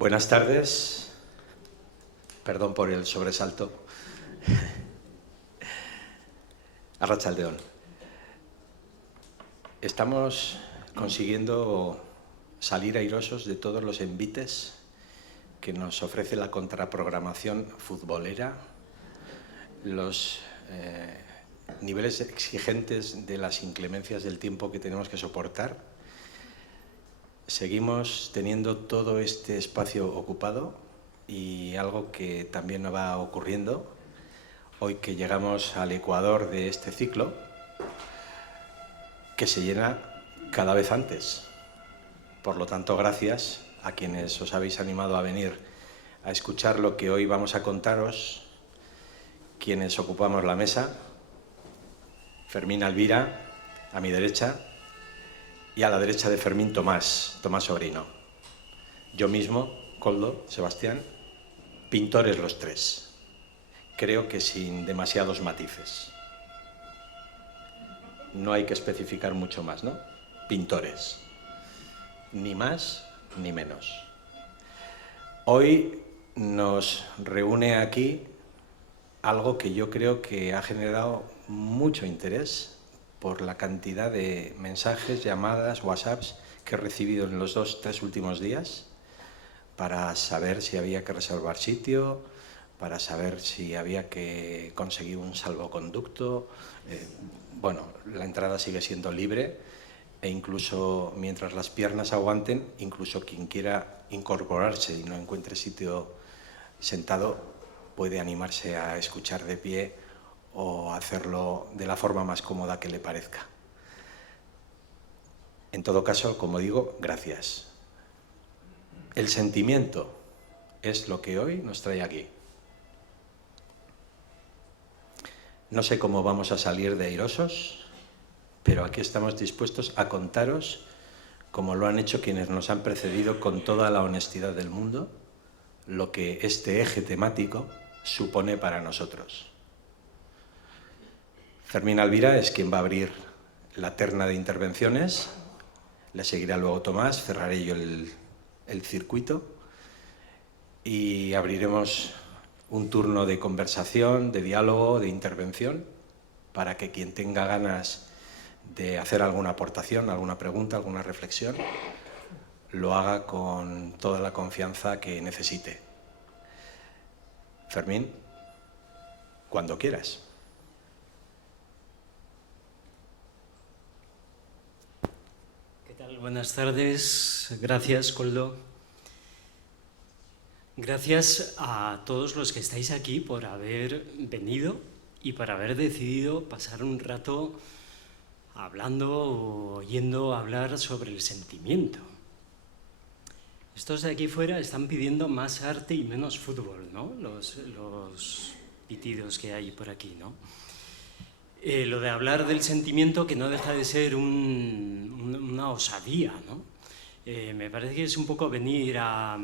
Buenas tardes. Perdón por el sobresalto. Arratsaldeon. Estamos consiguiendo salir airosos de todos los envites que nos ofrece la contraprogramación futbolera, los niveles exigentes de las inclemencias del tiempo que tenemos que soportar. Seguimos teniendo todo este espacio ocupado y algo que también nos va ocurriendo hoy que llegamos al ecuador de este ciclo, que se llena cada vez antes. Por lo tanto, gracias a quienes os habéis animado a venir a escuchar lo que hoy vamos a contaros, quienes ocupamos la mesa: Fermín Alvira, a mi derecha, y a la derecha de Fermín Tomás Sobrino. Yo mismo, Koldo, Sebastián, pintores los tres. Creo que sin demasiados matices. No hay que especificar mucho más, ¿no? Pintores. Ni más ni menos. Hoy nos reúne aquí algo que yo creo que ha generado mucho interés por la cantidad de mensajes, llamadas, WhatsApps que he recibido en los 2-3 últimos días para saber si había que reservar sitio, para saber si había que conseguir un salvoconducto. Bueno, la entrada sigue siendo libre e incluso mientras las piernas aguanten, incluso quien quiera incorporarse y no encuentre sitio sentado puede animarse a escuchar de pie o hacerlo de la forma más cómoda que le parezca. En todo caso, como digo, gracias. El sentimiento es lo que hoy nos trae aquí. No sé cómo vamos a salir de airosos, pero aquí estamos dispuestos a contaros, como lo han hecho quienes nos han precedido con toda la honestidad del mundo, lo que este eje temático supone para nosotros. Fermín Alvira es quien va a abrir la terna de intervenciones, le seguirá luego Tomás, cerraré yo el circuito y abriremos un turno de conversación, de diálogo, de intervención, para que quien tenga ganas de hacer alguna aportación, alguna pregunta, alguna reflexión, lo haga con toda la confianza que necesite. Fermín, cuando quieras. ¿Qué tal? Buenas tardes. Gracias, Koldo. Gracias a todos los que estáis aquí por haber venido y por haber decidido pasar un rato hablando o oyendo hablar sobre el sentimiento. Estos de aquí fuera están pidiendo más arte y menos fútbol, ¿no? Los pitidos que hay por aquí, ¿no? Lo de hablar del sentimiento, que no deja de ser una osadía, ¿no? Me parece que es un poco venir a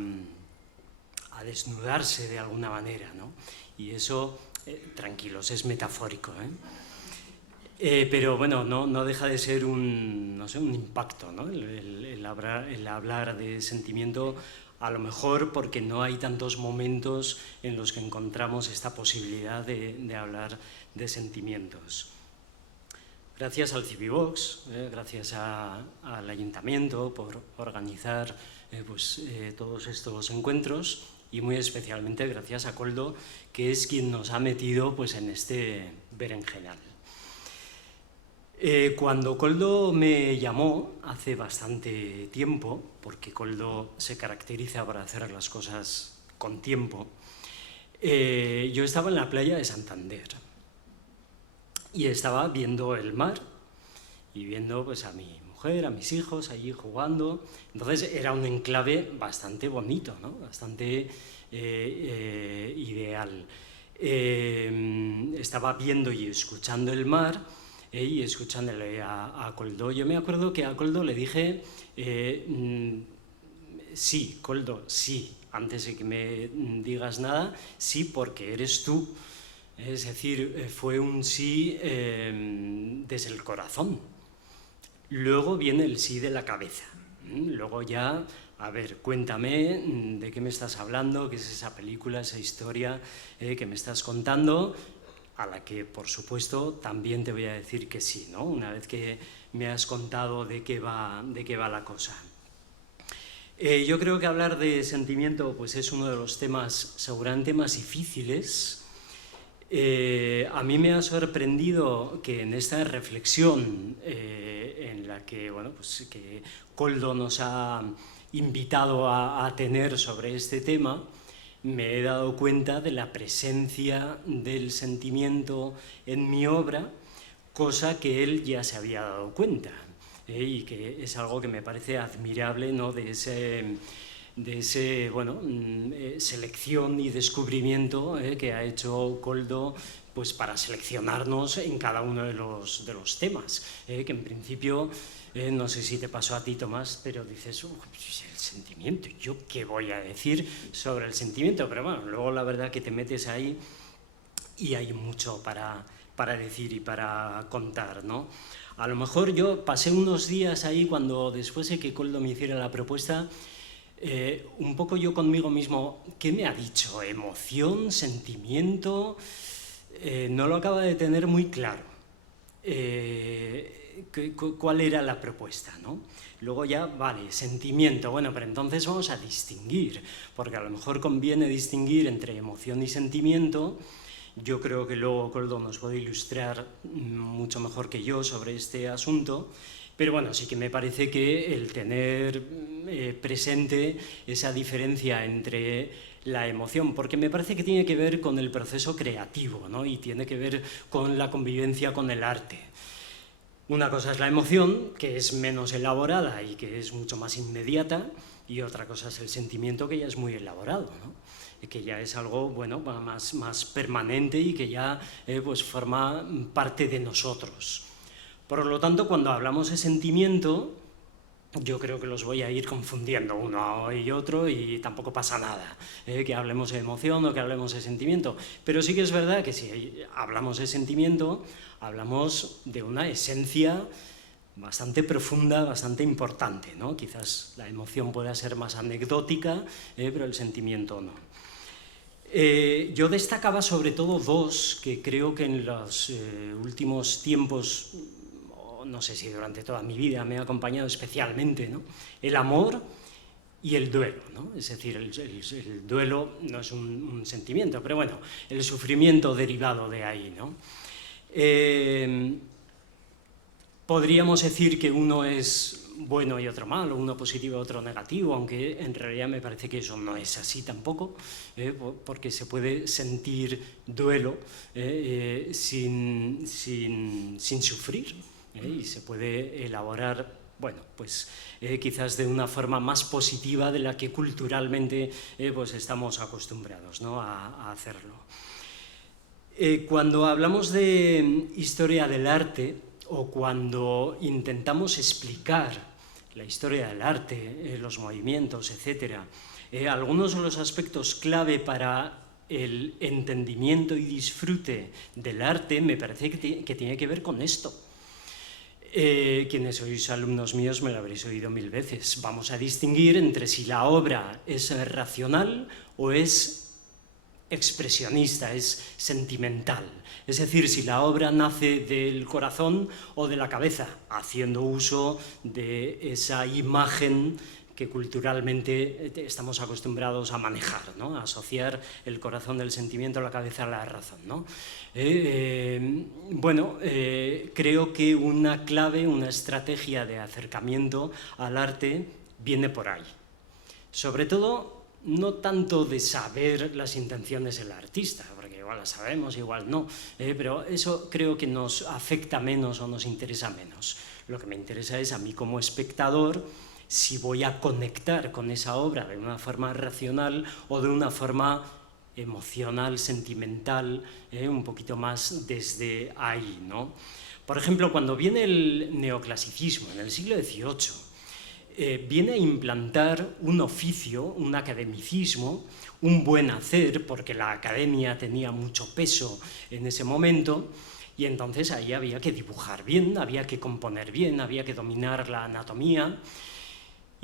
desnudarse de alguna manera, ¿no? Y eso, tranquilos, es metafórico, ¿eh? Pero bueno, no deja de ser un impacto, ¿no? El hablar de sentimiento, a lo mejor porque no hay tantos momentos en los que encontramos esta posibilidad de hablar de sentimientos. Gracias al Civivox, gracias al Ayuntamiento por organizar todos estos encuentros, y muy especialmente gracias a Koldo, que es quien nos ha metido pues, en este berenjenal. Cuando Koldo me llamó hace bastante tiempo, porque Koldo se caracteriza por hacer las cosas con tiempo, yo estaba en la playa de Santander y estaba viendo el mar y viendo pues, a mi mujer, a mis hijos allí jugando. Entonces era un enclave bastante bonito, ¿no? Bastante ideal. Estaba viendo y escuchando el mar y escuchándole a Koldo. Yo me acuerdo que a Koldo le dije, sí, Koldo, sí, antes de que me digas nada, sí, porque eres tú. Es decir, fue un sí desde el corazón. Luego viene el sí de la cabeza. Luego ya a ver, cuéntame de qué me estás hablando, qué es esa película, esa historia que me estás contando, a la que, por supuesto, también te voy a decir que sí, ¿no? Una vez que me has contado de qué va la cosa. Yo creo que hablar de sentimiento pues, es uno de los temas seguramente más difíciles. A mí me ha sorprendido que en esta reflexión en la que, bueno, pues, que Koldo nos ha invitado a tener sobre este tema, me he dado cuenta de la presencia del sentimiento en mi obra, cosa que él ya se había dado cuenta, y que es algo que me parece admirable, ¿no? de ese bueno, selección y descubrimiento que ha hecho Koldo pues, para seleccionarnos en cada uno de los temas, que en principio, no sé si te pasó a ti, Tomás, pero dices, el sentimiento, ¿yo qué voy a decir sobre el sentimiento? Pero bueno, luego la verdad que te metes ahí y hay mucho para decir y para contar, ¿no? A lo mejor yo pasé unos días ahí cuando después de que Koldo me hiciera la propuesta, un poco yo conmigo mismo, ¿qué me ha dicho? ¿Emoción? ¿Sentimiento? No lo acaba de tener muy claro. ¿Cuál era la propuesta, ¿no? Luego ya, vale, sentimiento, bueno, pero entonces vamos a distinguir, porque a lo mejor conviene distinguir entre emoción y sentimiento. Yo creo que luego Koldo nos puede ilustrar mucho mejor que yo sobre este asunto, pero bueno, sí que me parece que el tener presente esa diferencia entre la emoción, porque me parece que tiene que ver con el proceso creativo, ¿no? Y tiene que ver con la convivencia con el arte. Una cosa es la emoción, que es menos elaborada y que es mucho más inmediata, y otra cosa es el sentimiento, que ya es muy elaborado, ¿no? Que ya es algo, bueno, más permanente y que ya pues forma parte de nosotros. Por lo tanto, cuando hablamos de sentimiento, yo creo que los voy a ir confundiendo uno y otro y tampoco pasa nada, que hablemos de emoción o que hablemos de sentimiento. Pero sí que es verdad que si hablamos de sentimiento, hablamos de una esencia bastante profunda, bastante importante, ¿no? Quizás la emoción pueda ser más anecdótica, pero el sentimiento no. Yo destacaba sobre todo dos que creo que en los últimos tiempos, no sé si durante toda mi vida, me ha acompañado especialmente, ¿no? El amor y el duelo, ¿no? Es decir, el duelo no es un sentimiento, pero bueno, el sufrimiento derivado de ahí, ¿no? Podríamos decir que uno es bueno y otro malo, uno positivo y otro negativo, aunque en realidad me parece que eso no es así tampoco, porque se puede sentir duelo sin sufrir, y se puede elaborar, bueno, pues quizás de una forma más positiva de la que culturalmente pues estamos acostumbrados, ¿no? a hacerlo. Cuando hablamos de historia del arte, o cuando intentamos explicar la historia del arte, los movimientos, etc., algunos de los aspectos clave para el entendimiento y disfrute del arte me parece que tiene que ver con esto. Quienes sois alumnos míos me lo habréis oído 1000 veces. Vamos a distinguir entre si la obra es racional o es expresionista, es sentimental. Es decir, si la obra nace del corazón o de la cabeza, haciendo uso de esa imagen que culturalmente estamos acostumbrados a manejar, ¿no? A asociar el corazón del sentimiento a la cabeza a la razón, ¿no? Bueno, creo que una clave, una estrategia de acercamiento al arte viene por ahí. Sobre todo, no tanto de saber las intenciones del artista, porque igual las sabemos, igual no, pero eso creo que nos afecta menos o nos interesa menos. Lo que me interesa es a mí como espectador si voy a conectar con esa obra de una forma racional o de una forma emocional, sentimental, un poquito más desde ahí, ¿no? Por ejemplo, cuando viene el neoclasicismo en el siglo XVIII, viene a implantar un oficio, un academicismo, un buen hacer, porque la academia tenía mucho peso en ese momento, y entonces ahí había que dibujar bien, había que componer bien, había que dominar la anatomía,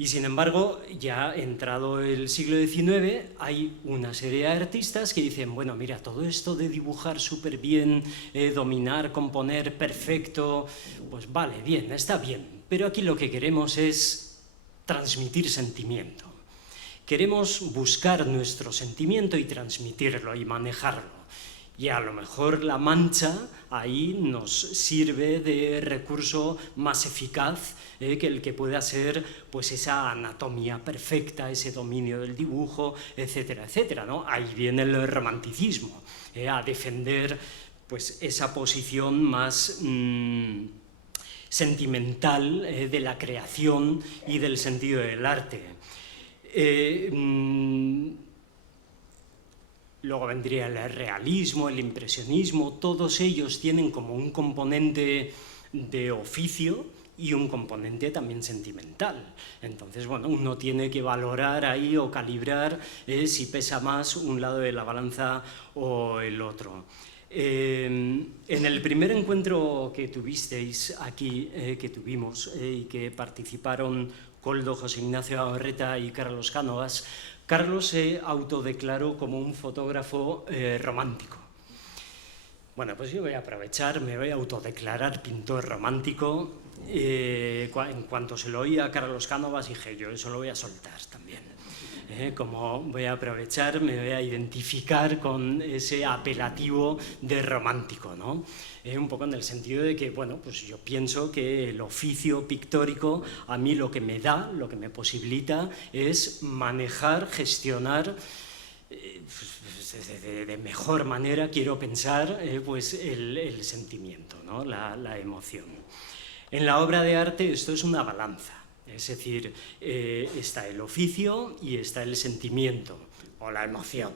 Y sin embargo, ya entrado el siglo XIX, hay una serie de artistas que dicen, bueno, mira, todo esto de dibujar súper bien, dominar, componer perfecto, pues vale, bien, está bien, pero aquí lo que queremos es transmitir sentimiento. Queremos buscar nuestro sentimiento y transmitirlo y manejarlo. Y a lo mejor la mancha ahí nos sirve de recurso más eficaz que el que pueda ser pues esa anatomía perfecta, ese dominio del dibujo, etcétera, etcétera, ¿no? Ahí viene el romanticismo, a defender pues esa posición más sentimental de la creación y del sentido del arte. Luego vendría el realismo, el impresionismo, todos ellos tienen como un componente de oficio y un componente también sentimental. Entonces, bueno, uno tiene que valorar ahí o calibrar si pesa más un lado de la balanza o el otro. En el primer encuentro que tuvisteis aquí, que tuvimos y que participaron Koldo, José Ignacio Abarreta y Carlos Cánovas, Carlos se autodeclaró como un fotógrafo romántico. Bueno, pues yo voy a aprovechar, me voy a autodeclarar pintor romántico. En cuanto se lo oí a Carlos Cánovas dije, yo eso lo voy a soltar también. Como voy a aprovechar, me voy a identificar con ese apelativo de romántico, ¿no? Un poco en el sentido de que, bueno, pues yo pienso que el oficio pictórico a mí lo que me da, lo que me posibilita es manejar, gestionar de mejor manera, quiero pensar, pues el sentimiento, ¿no? La emoción. En la obra de arte esto es una balanza. Es decir, está el oficio y está el sentimiento o la emoción.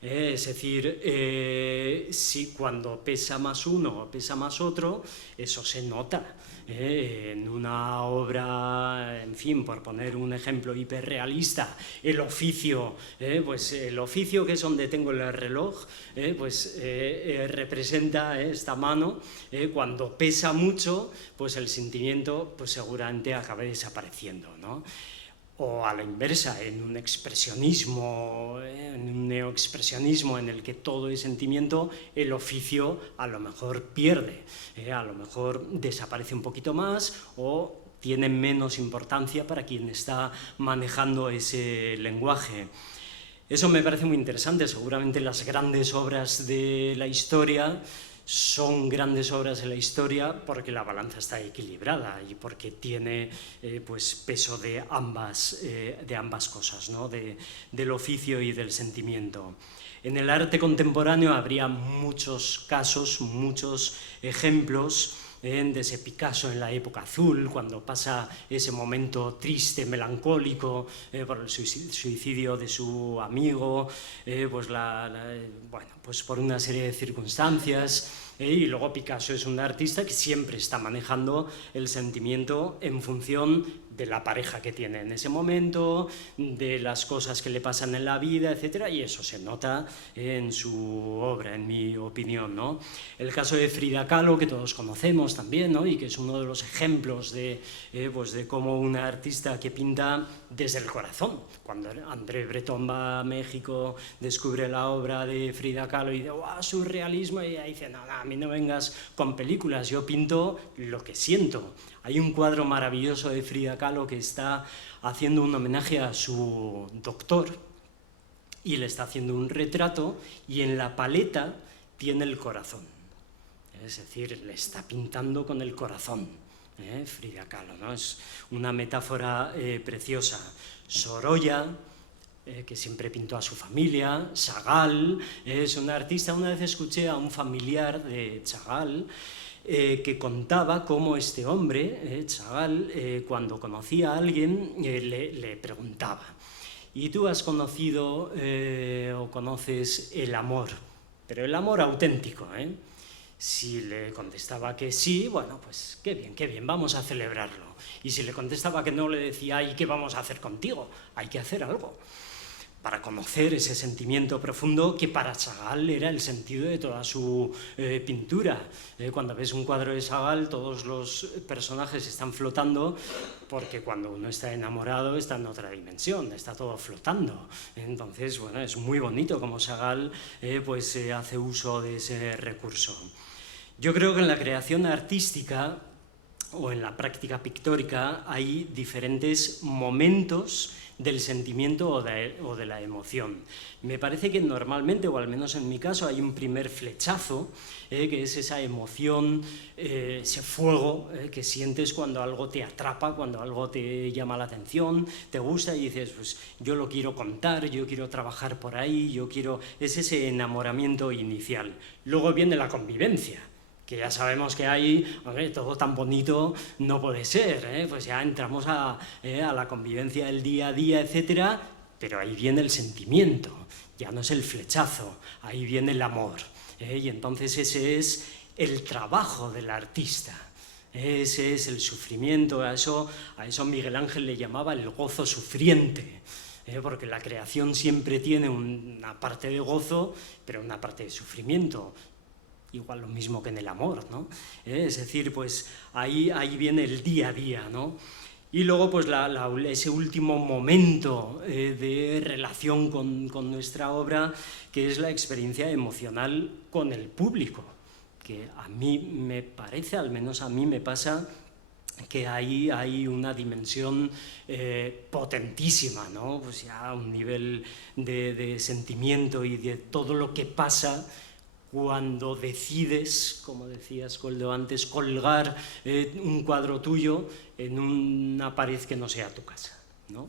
Es decir, si cuando pesa más uno o pesa más otro, eso se nota. En una obra, en fin, por poner un ejemplo hiperrealista, el oficio, pues el oficio que es donde tengo el reloj, pues representa esta mano, cuando pesa mucho, pues el sentimiento pues seguramente acabe desapareciendo, ¿no? O a la inversa, en un expresionismo, en un neoexpresionismo en el que todo es sentimiento, el oficio a lo mejor pierde, a lo mejor desaparece un poquito más o tiene menos importancia para quien está manejando ese lenguaje. Eso me parece muy interesante. Seguramente las grandes obras de la historia son grandes obras en la historia porque la balanza está equilibrada y porque tiene pues peso de ambas cosas, ¿no? Del oficio y del sentimiento. En el arte contemporáneo habría muchos casos, muchos ejemplos de ese Picasso en la época azul, cuando pasa ese momento triste, melancólico por el suicidio de su amigo, pues por una serie de circunstancias. Y luego Picasso es un artista que siempre está manejando el sentimiento en función de la pareja que tiene en ese momento, de las cosas que le pasan en la vida, etc. Y eso se nota en su obra, en mi opinión, ¿no? El caso de Frida Kahlo, que todos conocemos también, ¿no? Y que es uno de los ejemplos de cómo una artista que pinta desde el corazón. Cuando André Breton va a México, descubre la obra de Frida Kahlo y dice, ¡wow, surrealismo! Y ahí dice, no, a mí no vengas con películas, yo pinto lo que siento. Hay un cuadro maravilloso de Frida Kahlo que está haciendo un homenaje a su doctor y le está haciendo un retrato y en la paleta tiene el corazón. Es decir, le está pintando con el corazón, Frida Kahlo, ¿no? Es una metáfora preciosa. Sorolla, que siempre pintó a su familia. Chagall es un artista. Una vez escuché a un familiar de Chagall que contaba cómo este hombre, Chagall, cuando conocía a alguien, le preguntaba, ¿y tú has conocido o conoces el amor? Pero el amor auténtico, Si le contestaba que sí, bueno, pues qué bien, vamos a celebrarlo. Y si le contestaba que no, le decía, ¿y qué vamos a hacer contigo? Hay que hacer algo. para conocer ese sentimiento profundo que para Chagall era el sentido de toda su pintura. Cuando ves un cuadro de Chagall, todos los personajes están flotando, porque cuando uno está enamorado está en otra dimensión, está todo flotando. Entonces, bueno, es muy bonito como Chagall pues, hace uso de ese recurso. Yo creo que en la creación artística o en la práctica pictórica hay diferentes momentos del sentimiento o de la emoción. Me parece que normalmente, o al menos en mi caso, hay un primer flechazo, que es esa emoción, ese fuego que sientes cuando algo te atrapa, cuando algo te llama la atención, te gusta y dices, pues yo lo quiero contar, yo quiero trabajar por ahí, es ese enamoramiento inicial. Luego viene la convivencia, que ya sabemos que hay, hombre, todo tan bonito no puede ser, pues ya entramos a la convivencia del día a día, etcétera, pero ahí viene el sentimiento, ya no es el flechazo, ahí viene el amor, y entonces ese es el trabajo del artista, ese es el sufrimiento, a eso Miguel Ángel le llamaba el gozo sufriente, porque la creación siempre tiene una parte de gozo, pero una parte de sufrimiento. Igual lo mismo que en el amor, ¿no? Es decir, pues ahí viene el día a día, ¿no? Y luego, pues ese último momento de relación con nuestra obra, que es la experiencia emocional con el público, que a mí me parece, al menos a mí me pasa, que ahí hay una dimensión potentísima, ¿no? Pues ya un nivel de sentimiento y de todo lo que pasa cuando decides, como decías, Koldo, antes, colgar un cuadro tuyo en una pared que no sea tu casa, ¿no?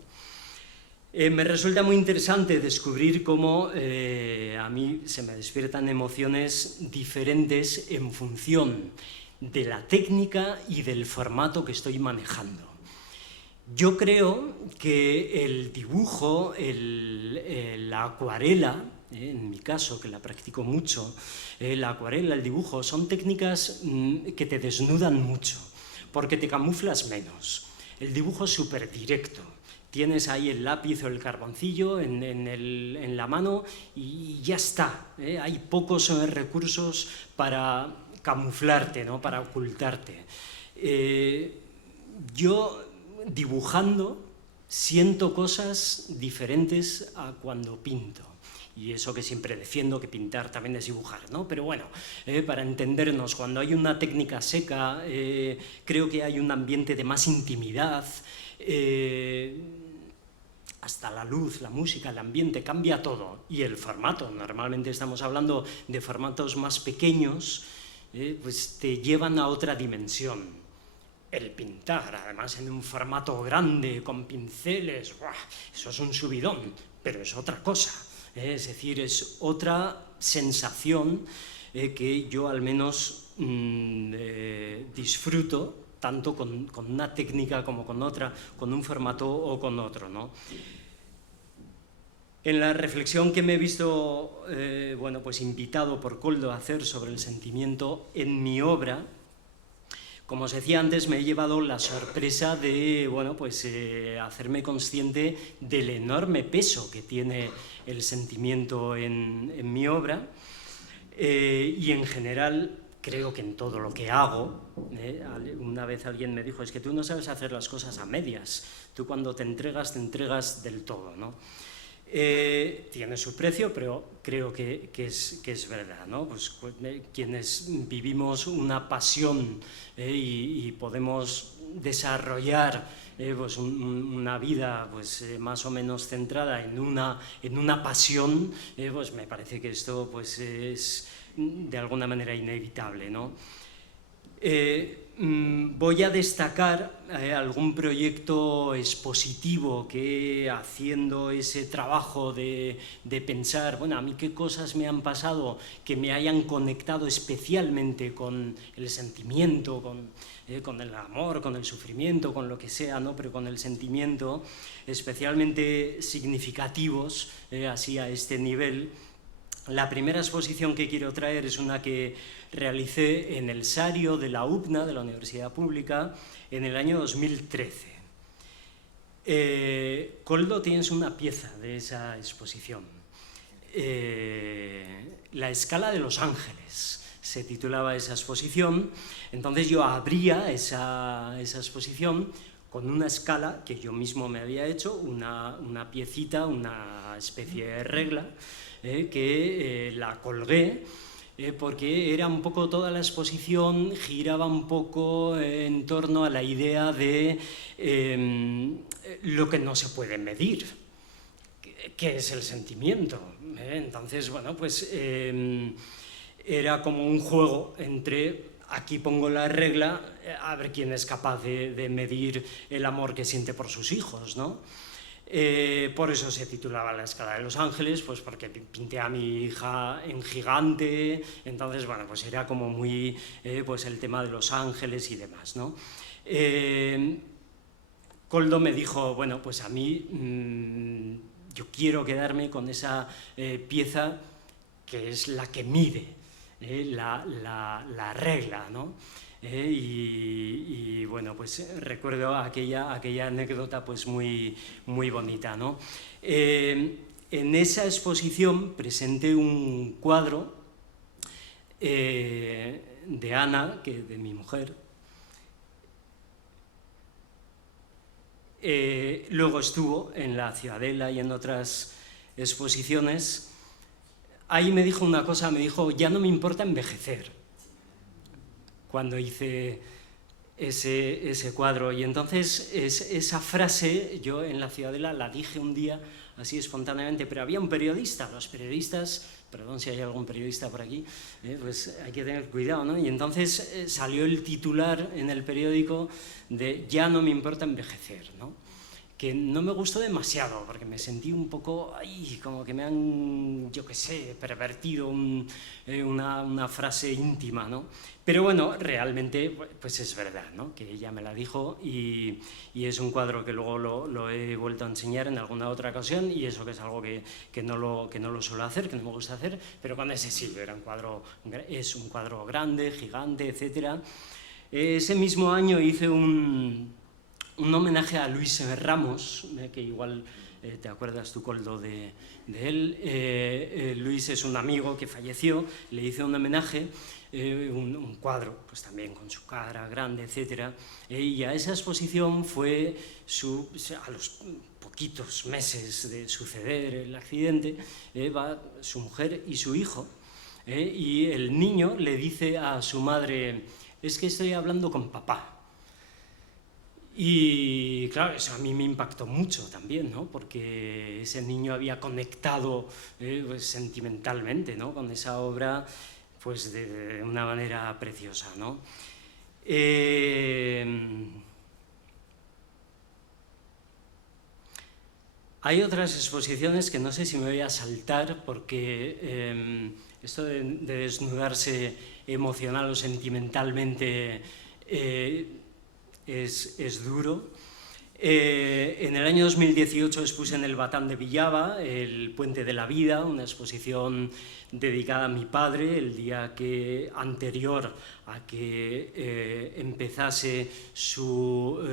Me resulta muy interesante descubrir cómo a mí se me despiertan emociones diferentes en función de la técnica y del formato que estoy manejando. Yo creo que el dibujo, la acuarela, en mi caso, que la practico mucho, la acuarela, el dibujo, son técnicas que te desnudan mucho, porque te camuflas menos. El dibujo es súper directo. Tienes ahí el lápiz o el carboncillo en la mano y ya está. Hay pocos recursos para camuflarte, ¿no? Para ocultarte. Yo, dibujando, siento cosas diferentes a cuando pinto. Y eso que siempre defiendo, que pintar también es dibujar, ¿no? Pero bueno, para entendernos, cuando hay una técnica seca, creo que hay un ambiente de más intimidad, hasta la luz, la música, el ambiente, cambia todo. Y el formato, normalmente estamos hablando de formatos más pequeños, pues te llevan a otra dimensión. El pintar, además en un formato grande, con pinceles, ¡buah! Eso es un subidón, pero es otra cosa. Es decir, es otra sensación que yo al menos disfruto tanto con una técnica como con otra, con un formato o con otro, ¿no? En la reflexión que me he visto bueno, pues invitado por Koldo a hacer sobre el sentimiento en mi obra, como os decía antes, me he llevado la sorpresa de bueno, pues, hacerme consciente del enorme peso que tiene el sentimiento en mi obra y en general creo que en todo lo que hago. Una vez alguien me dijo, es que tú no sabes hacer las cosas a medias, tú cuando te entregas del todo, ¿no? Tiene su precio, pero creo que es verdad, ¿no? Pues, quienes vivimos una pasión y podemos desarrollar pues una vida pues, más o menos centrada en una pasión, pues me parece que esto pues, es de alguna manera inevitable, ¿no? Voy a destacar algún proyecto expositivo que haciendo ese trabajo de pensar, bueno, a mí qué cosas me han pasado que me hayan conectado especialmente con el sentimiento, con el amor, con el sufrimiento, con lo que sea, ¿no? Pero con el sentimiento, especialmente significativos, así a este nivel. La primera exposición que quiero traer es una que realicé en el Sario de la UPNA, de la Universidad Pública, en el año 2013. Koldo tienes una pieza de esa exposición. La escala de Los Ángeles se titulaba esa exposición. Entonces yo abría esa exposición con una escala que yo mismo me había hecho, una piecita, una especie de regla, que la colgué, porque era un poco toda la exposición, giraba un poco en torno a la idea de lo que no se puede medir, que es el sentimiento. Entonces, bueno, pues era como un juego entre aquí pongo la regla, a ver quién es capaz de medir el amor que siente por sus hijos, ¿no? Por eso se titulaba La escala de Los Ángeles, pues porque pinté a mi hija en gigante, entonces, bueno, pues era como muy, pues el tema de los ángeles y demás, ¿no? Koldo me dijo, bueno, pues a mí yo quiero quedarme con esa pieza que es la que mide la regla, ¿no? Y bueno, pues recuerdo aquella anécdota pues muy bonita, ¿no? En esa exposición presenté un cuadro de Ana, de mi mujer. Luego estuvo en la Ciudadela y en otras exposiciones. Ahí me dijo una cosa, me dijo, ya no me importa envejecer, cuando hice ese cuadro. Y entonces esa frase yo en la Ciudadela la dije un día así espontáneamente, pero había un periodista, los periodistas, perdón si hay algún periodista por aquí, pues hay que tener cuidado, ¿no? Y entonces salió el titular en el periódico de ya no me importa envejecer, ¿no? Que no me gustó demasiado, porque me sentí un poco, ay, como que me han, yo qué sé, pervertido una frase íntima, ¿no? Pero bueno, realmente, pues es verdad, ¿no? Que ella me la dijo y es un cuadro que luego lo he vuelto a enseñar en alguna otra ocasión, y eso que es algo que no lo suelo hacer, que no me gusta hacer, pero con ese sí, es un cuadro grande, gigante, etc. Ese mismo año hice un homenaje a Luis Ramos, que igual te acuerdas tú, Koldo, de él. Luis es un amigo que falleció, le hice un homenaje, un cuadro, pues también con su cara grande, etc. Y a esa exposición fue a los poquitos meses de suceder el accidente, va su mujer y su hijo, y el niño le dice a su madre, es que estoy hablando con papá. Y claro, eso a mí me impactó mucho también, ¿no? Porque ese niño había conectado pues, sentimentalmente, ¿no? Con esa obra, pues de una manera preciosa, ¿no? Hay otras exposiciones que no sé si me voy a saltar, porque esto de desnudarse emocional o sentimentalmente es duro. En el año 2018 expuse en el Batán de Villava El Puente de la Vida, una exposición dedicada a mi padre, el día anterior a que empezase su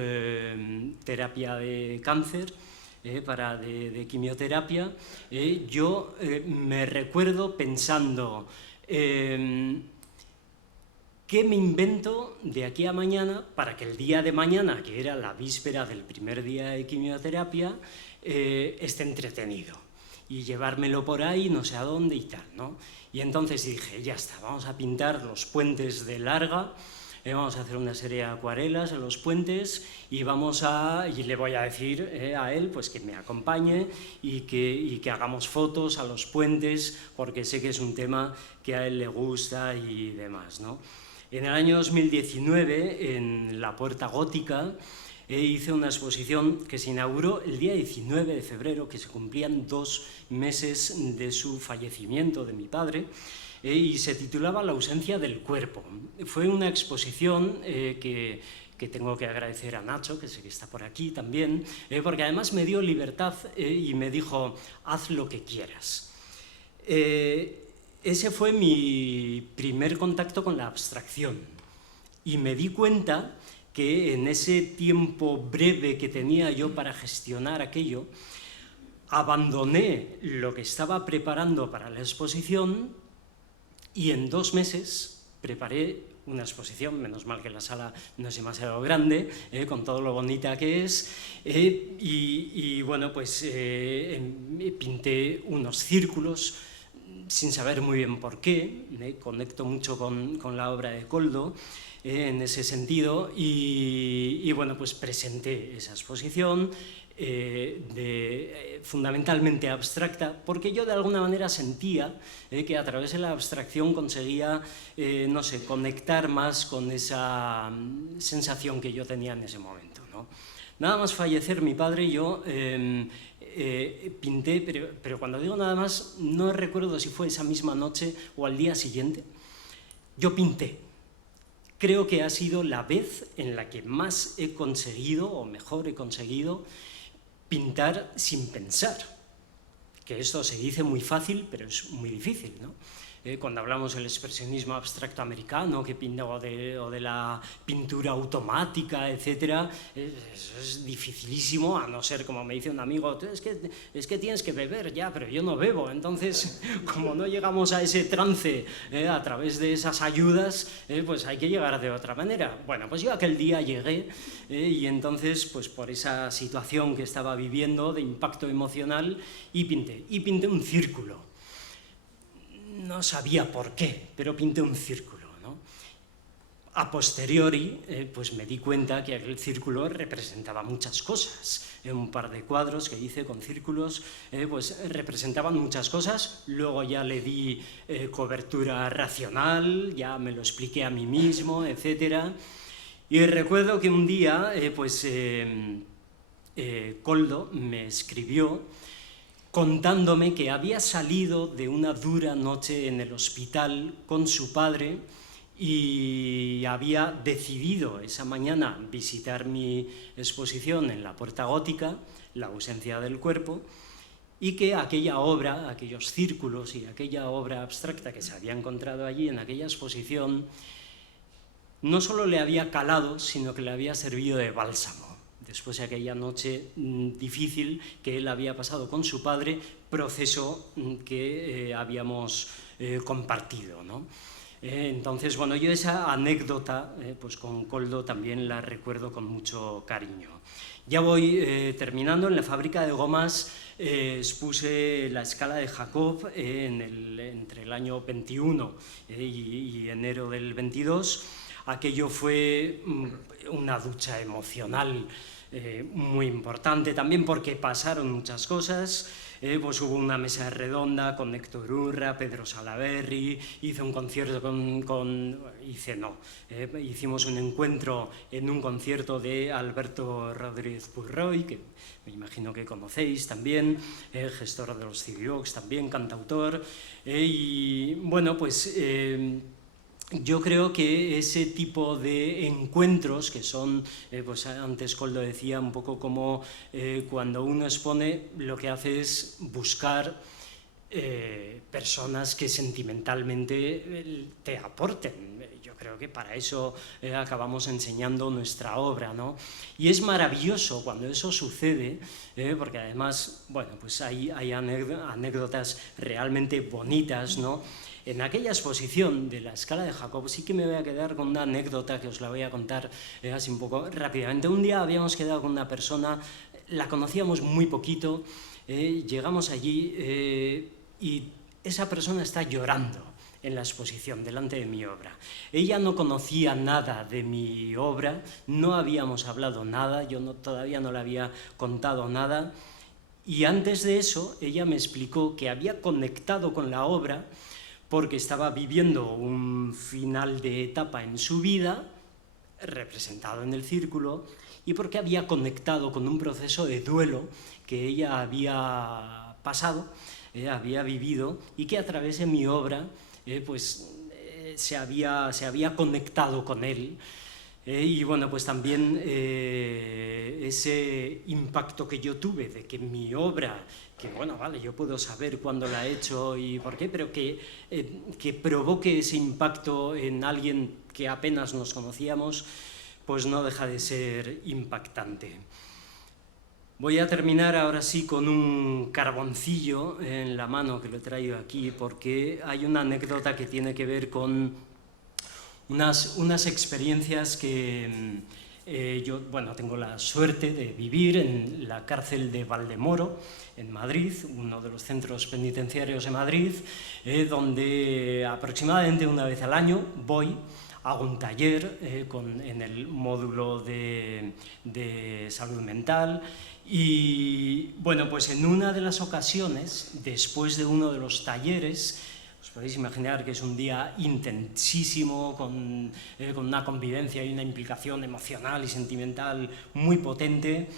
terapia de cáncer, de quimioterapia. Yo me recuerdo pensando, ¿qué me invento de aquí a mañana para que el día de mañana, que era la víspera del primer día de quimioterapia, esté entretenido? Y llevármelo por ahí, no sé a dónde y tal, ¿no? Y entonces dije, ya está, vamos a pintar los puentes de Larga, vamos a hacer una serie de acuarelas en los puentes y le voy a decir a él pues que me acompañe y que hagamos fotos a los puentes, porque sé que es un tema que a él le gusta y demás, ¿no? En el año 2019, en la Puerta Gótica, hice una exposición que se inauguró el día 19 de febrero, que se cumplían 2 meses de su fallecimiento, de mi padre, y se titulaba La ausencia del cuerpo. Fue una exposición que tengo que agradecer a Nacho, que sé que está por aquí también, porque además me dio libertad y me dijo, haz lo que quieras. Ese fue mi primer contacto con la abstracción y me di cuenta que en ese tiempo breve que tenía yo para gestionar aquello, abandoné lo que estaba preparando para la exposición y en 2 meses preparé una exposición, menos mal que la sala no es demasiado grande, con todo lo bonita que es, y bueno, pues pinté unos círculos sin saber muy bien por qué, conecto mucho con la obra de Koldo en ese sentido, y bueno, pues presenté esa exposición, fundamentalmente abstracta, porque yo de alguna manera sentía que a través de la abstracción conseguía, no sé, conectar más con esa sensación que yo tenía en ese momento, ¿no? Nada más fallecer mi padre, yo pinté, pero cuando digo nada más, no recuerdo si fue esa misma noche o al día siguiente, yo pinté. Creo que ha sido la vez en la que más he conseguido, o mejor he conseguido, pintar sin pensar, que esto se dice muy fácil, pero es muy difícil, ¿no? Cuando hablamos del expresionismo abstracto americano, o de la pintura automática, etc., eso es dificilísimo, a no ser, como me dice un amigo, es que tienes que beber, ya, pero yo no bebo, entonces, como no llegamos a ese trance a través de esas ayudas, pues hay que llegar de otra manera. Bueno, pues yo aquel día llegué y entonces, pues por esa situación que estaba viviendo de impacto emocional, y pinté un círculo. No sabía por qué, pero pinté un círculo, ¿no? A posteriori, pues me di cuenta que aquel círculo representaba muchas cosas. Un par de cuadros que hice con círculos, pues representaban muchas cosas. Luego ya le di cobertura racional, ya me lo expliqué a mí mismo, etc. Y recuerdo que un día, Koldo me escribió contándome que había salido de una dura noche en el hospital con su padre y había decidido esa mañana visitar mi exposición en la Puerta Gótica, La ausencia del cuerpo, y que aquella obra, aquellos círculos y aquella obra abstracta que se había encontrado allí en aquella exposición, no solo le había calado, sino que le había servido de bálsamo. Después de aquella noche difícil que él había pasado con su padre, proceso que habíamos compartido, ¿no? Entonces, bueno, yo esa anécdota, pues con Koldo también la recuerdo con mucho cariño. Ya voy terminando. En la fábrica de gomas expuse la escala de Jacob entre el año 21 y enero del 22. Aquello fue una ducha emocional muy importante, también porque pasaron muchas cosas. Pues hubo una mesa redonda con Héctor Urra, Pedro Salaverry, hice un concierto hicimos un encuentro en un concierto de Alberto Rodríguez Purroy, que me imagino que conocéis también, gestor de los CD-Box, también cantautor, y bueno, pues yo creo que ese tipo de encuentros, que son, pues antes Koldo decía, un poco como cuando uno expone, lo que hace es buscar personas que sentimentalmente te aporten. Yo creo que para eso acabamos enseñando nuestra obra, ¿no? Y es maravilloso cuando eso sucede, porque además, bueno, pues hay anécdotas realmente bonitas, ¿no? En aquella exposición de la escala de Jacob sí que me voy a quedar con una anécdota que os la voy a contar así un poco rápidamente. Un día habíamos quedado con una persona, la conocíamos muy poquito, llegamos allí y esa persona está llorando en la exposición delante de mi obra. Ella no conocía nada de mi obra, no habíamos hablado nada, yo todavía no le había contado nada, y antes de eso ella me explicó que había conectado con la obra porque estaba viviendo un final de etapa en su vida, representado en el círculo, y porque había conectado con un proceso de duelo que ella había pasado, había vivido, y que a través de mi obra se había conectado con él. Y bueno, pues también ese impacto que yo tuve de que mi obra, que bueno, vale, yo puedo saber cuándo la he hecho y por qué, pero que provoque ese impacto en alguien que apenas nos conocíamos, pues no deja de ser impactante. Voy a terminar ahora sí con un carboncillo en la mano que lo he traído aquí, porque hay una anécdota que tiene que ver con unas experiencias que yo, bueno, tengo la suerte de vivir en la cárcel de Valdemoro, en Madrid, uno de los centros penitenciarios de Madrid, donde aproximadamente una vez al año voy, hago un taller en el módulo de salud mental. Y bueno, pues en una de las ocasiones, después de uno de los talleres, os podéis imaginar que es un día intensísimo, con una convivencia y una implicación emocional y sentimental muy potente.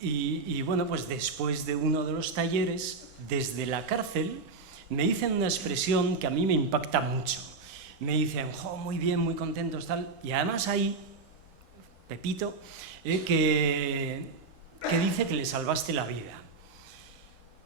Y bueno, pues después de uno de los talleres, desde la cárcel, me dicen una expresión que a mí me impacta mucho. Me dicen, jo, muy bien, muy contentos, tal. Y además ahí, Pepito, que dice que le salvaste la vida.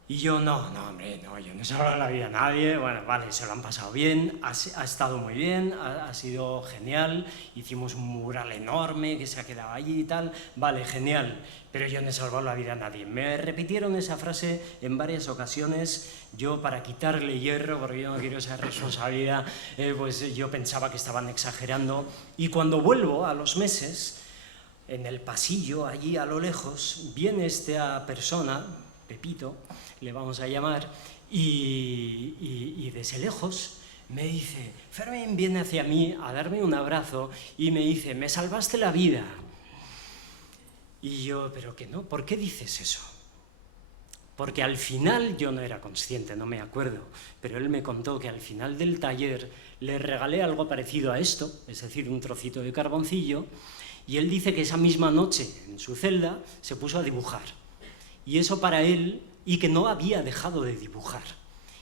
Y yo, no, hombre, no, yo no he salvado la vida a nadie. Bueno, vale, se lo han pasado bien, ha estado muy bien, ha sido genial. Hicimos un mural enorme que se ha quedado allí y tal. Vale, genial, pero yo no he salvado la vida a nadie. Me repitieron esa frase en varias ocasiones. Yo, para quitarle hierro, porque yo no quiero esa responsabilidad, pues yo pensaba que estaban exagerando. Y cuando vuelvo a los meses, en el pasillo, allí a lo lejos, viene esta persona, Pepito, le vamos a llamar, y desde lejos me dice, Fermín, viene hacia mí a darme un abrazo y me dice, me salvaste la vida. Y yo, pero que no, ¿por qué dices eso? Porque al final, yo no era consciente, no me acuerdo, pero él me contó que al final del taller le regalé algo parecido a esto, es decir, un trocito de carboncillo, y él dice que esa misma noche en su celda se puso a dibujar. Y eso para él, y que no había dejado de dibujar.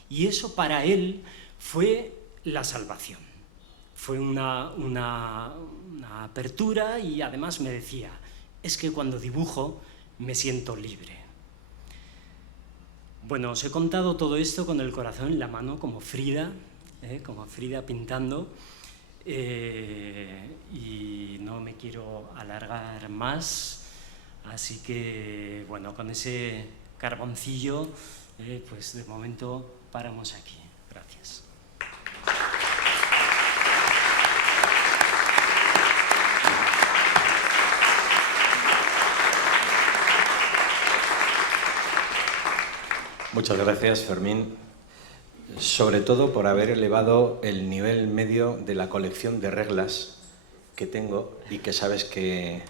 Y eso para él fue la salvación. Fue una apertura, y además me decía, es que cuando dibujo me siento libre. Bueno, os he contado todo esto con el corazón en la mano, como Frida pintando, y no me quiero alargar más, así que, bueno, con ese carboncillo, pues de momento paramos aquí. Gracias. Muchas gracias, Fermín, sobre todo por haber elevado el nivel medio de la colección de reglas que tengo y que sabes que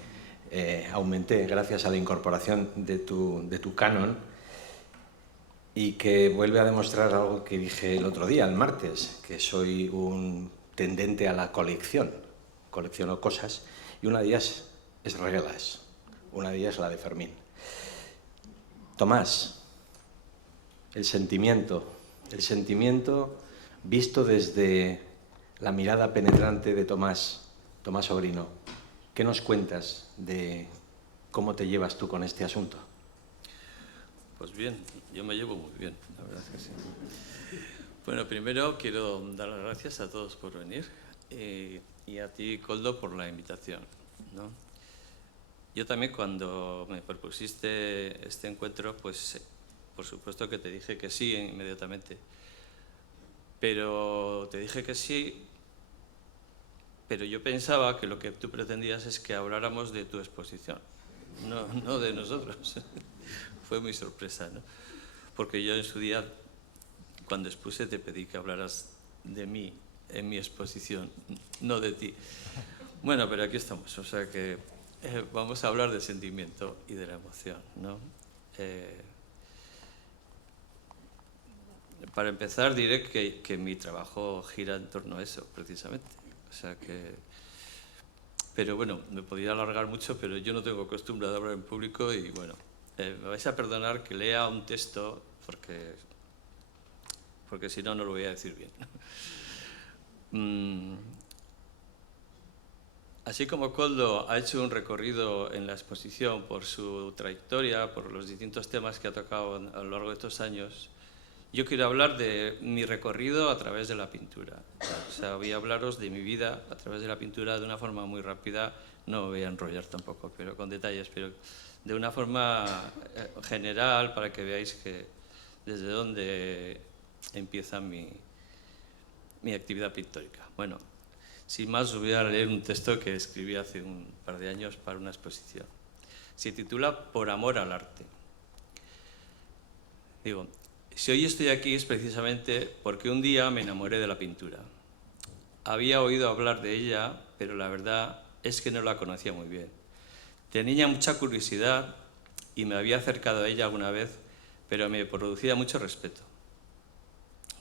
aumenté gracias a la incorporación de tu canon, y que vuelve a demostrar algo que dije el otro día, el martes, que soy un tendente a la colección. Colecciono cosas y una de ellas es reglas, una de ellas es la de Fermín. Tomás, el sentimiento visto desde la mirada penetrante de Tomás Sobrino. ¿Qué nos cuentas de cómo te llevas tú con este asunto? Pues bien, yo me llevo muy bien, la verdad es que sí. Bueno, primero quiero dar las gracias a todos por venir y a ti, Koldo, por la invitación, ¿no? Yo también, cuando me propusiste este encuentro, pues por supuesto que te dije que sí inmediatamente, pero te dije que sí, pero yo pensaba que lo que tú pretendías es que habláramos de tu exposición, no de nosotros. Fue muy sorpresa, ¿no? Porque yo en su día, cuando expuse, te pedí que hablaras de mí en mi exposición, no de ti. Bueno, pero aquí estamos, o sea que vamos a hablar del sentimiento y de la emoción, ¿no? Para empezar, diré que mi trabajo gira en torno a eso, precisamente. O sea que... Pero bueno, me podría alargar mucho, pero yo no tengo costumbre de hablar en público y bueno, me vais a perdonar que lea un texto porque si no, no lo voy a decir bien. Así como Koldo ha hecho un recorrido en la exposición por su trayectoria, por los distintos temas que ha tocado a lo largo de estos años, yo quiero hablar de mi recorrido a través de la pintura. O sea, voy a hablaros de mi vida a través de la pintura de una forma muy rápida. No me voy a enrollar tampoco, pero con detalles, pero de una forma general para que veáis que desde dónde empieza mi actividad pictórica. Bueno, sin más os voy a leer un texto que escribí hace un par de años para una exposición. Se titula Por amor al arte. Digo, si hoy estoy aquí es precisamente porque un día me enamoré de la pintura. Había oído hablar de ella, pero la verdad es que no la conocía muy bien. Tenía mucha curiosidad y me había acercado a ella alguna vez, pero me producía mucho respeto.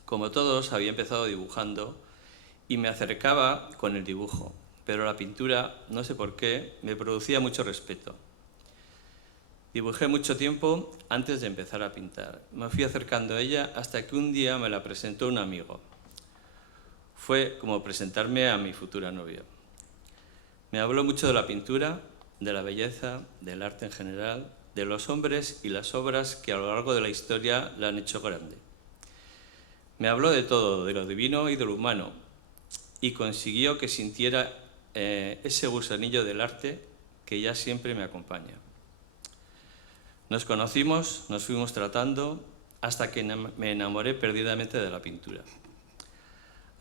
Como todos, había empezado dibujando y me acercaba con el dibujo, pero la pintura, no sé por qué, me producía mucho respeto. Dibujé mucho tiempo antes de empezar a pintar. Me fui acercando a ella hasta que un día me la presentó un amigo. Fue como presentarme a mi futura novia. Me habló mucho de la pintura, de la belleza, del arte en general, de los hombres y las obras que a lo largo de la historia la han hecho grande. Me habló de todo, de lo divino y de lo humano, y consiguió que sintiera ese gusanillo del arte que ya siempre me acompaña. Nos conocimos, nos fuimos tratando, hasta que me enamoré perdidamente de la pintura.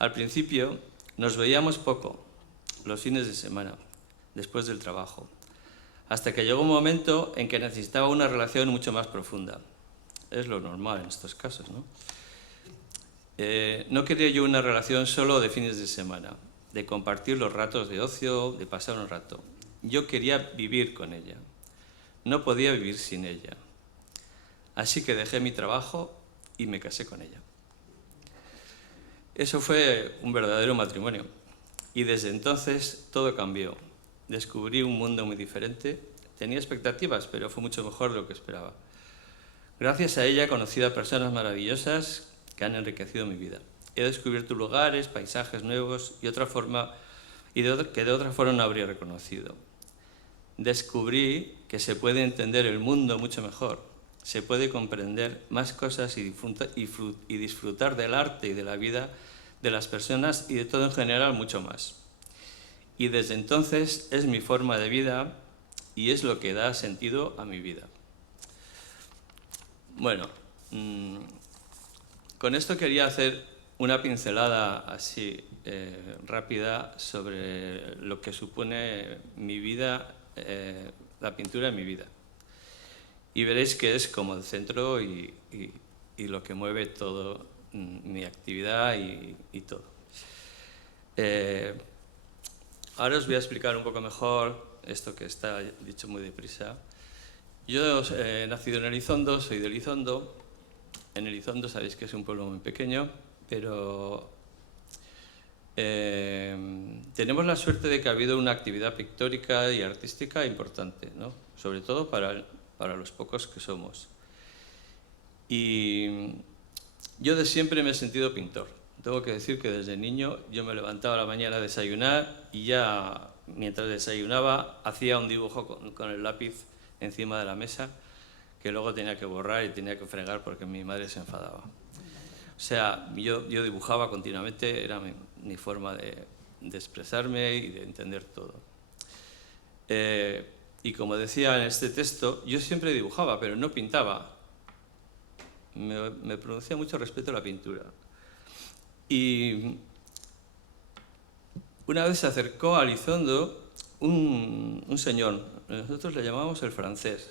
Al principio nos veíamos poco, los fines de semana, después del trabajo, hasta que llegó un momento en que necesitaba una relación mucho más profunda. Es lo normal en estos casos, ¿no? No quería yo una relación solo de fines de semana, de compartir los ratos de ocio, de pasar un rato. Yo quería vivir con ella. No podía vivir sin ella. Así que dejé mi trabajo y me casé con ella. Eso fue un verdadero matrimonio. Y desde entonces todo cambió. Descubrí un mundo muy diferente. Tenía expectativas, pero fue mucho mejor de lo que esperaba. Gracias a ella he conocido a personas maravillosas que han enriquecido mi vida. He descubierto lugares, paisajes nuevos y que de otra forma no habría reconocido. Descubrí que se puede entender el mundo mucho mejor, se puede comprender más cosas y disfrutar del arte y de la vida de las personas y de todo en general mucho más. Y desde entonces es mi forma de vida y es lo que da sentido a mi vida. Bueno, con esto quería hacer una pincelada así rápida sobre lo que supone mi vida, la pintura en mi vida. Y veréis que es como el centro y lo que mueve todo mi actividad y todo. Ahora os voy a explicar un poco mejor esto que está dicho muy deprisa. Yo he nacido en Elizondo, soy de Elizondo. En Elizondo sabéis que es un pueblo muy pequeño, pero tenemos la suerte de que ha habido una actividad pictórica y artística importante, ¿no? Sobre todo para los pocos que somos. Y yo de siempre me he sentido pintor. Tengo que decir que desde niño yo me levantaba a la mañana a desayunar y ya mientras desayunaba hacía un dibujo con el lápiz encima de la mesa que luego tenía que borrar y tenía que fregar porque mi madre se enfadaba. O sea, yo dibujaba continuamente, era mi forma de expresarme y de entender todo. Y como decía en este texto, yo siempre dibujaba, pero no pintaba. Me producía mucho respeto a la pintura. Y una vez se acercó a Elizondo un señor, nosotros le llamábamos el francés.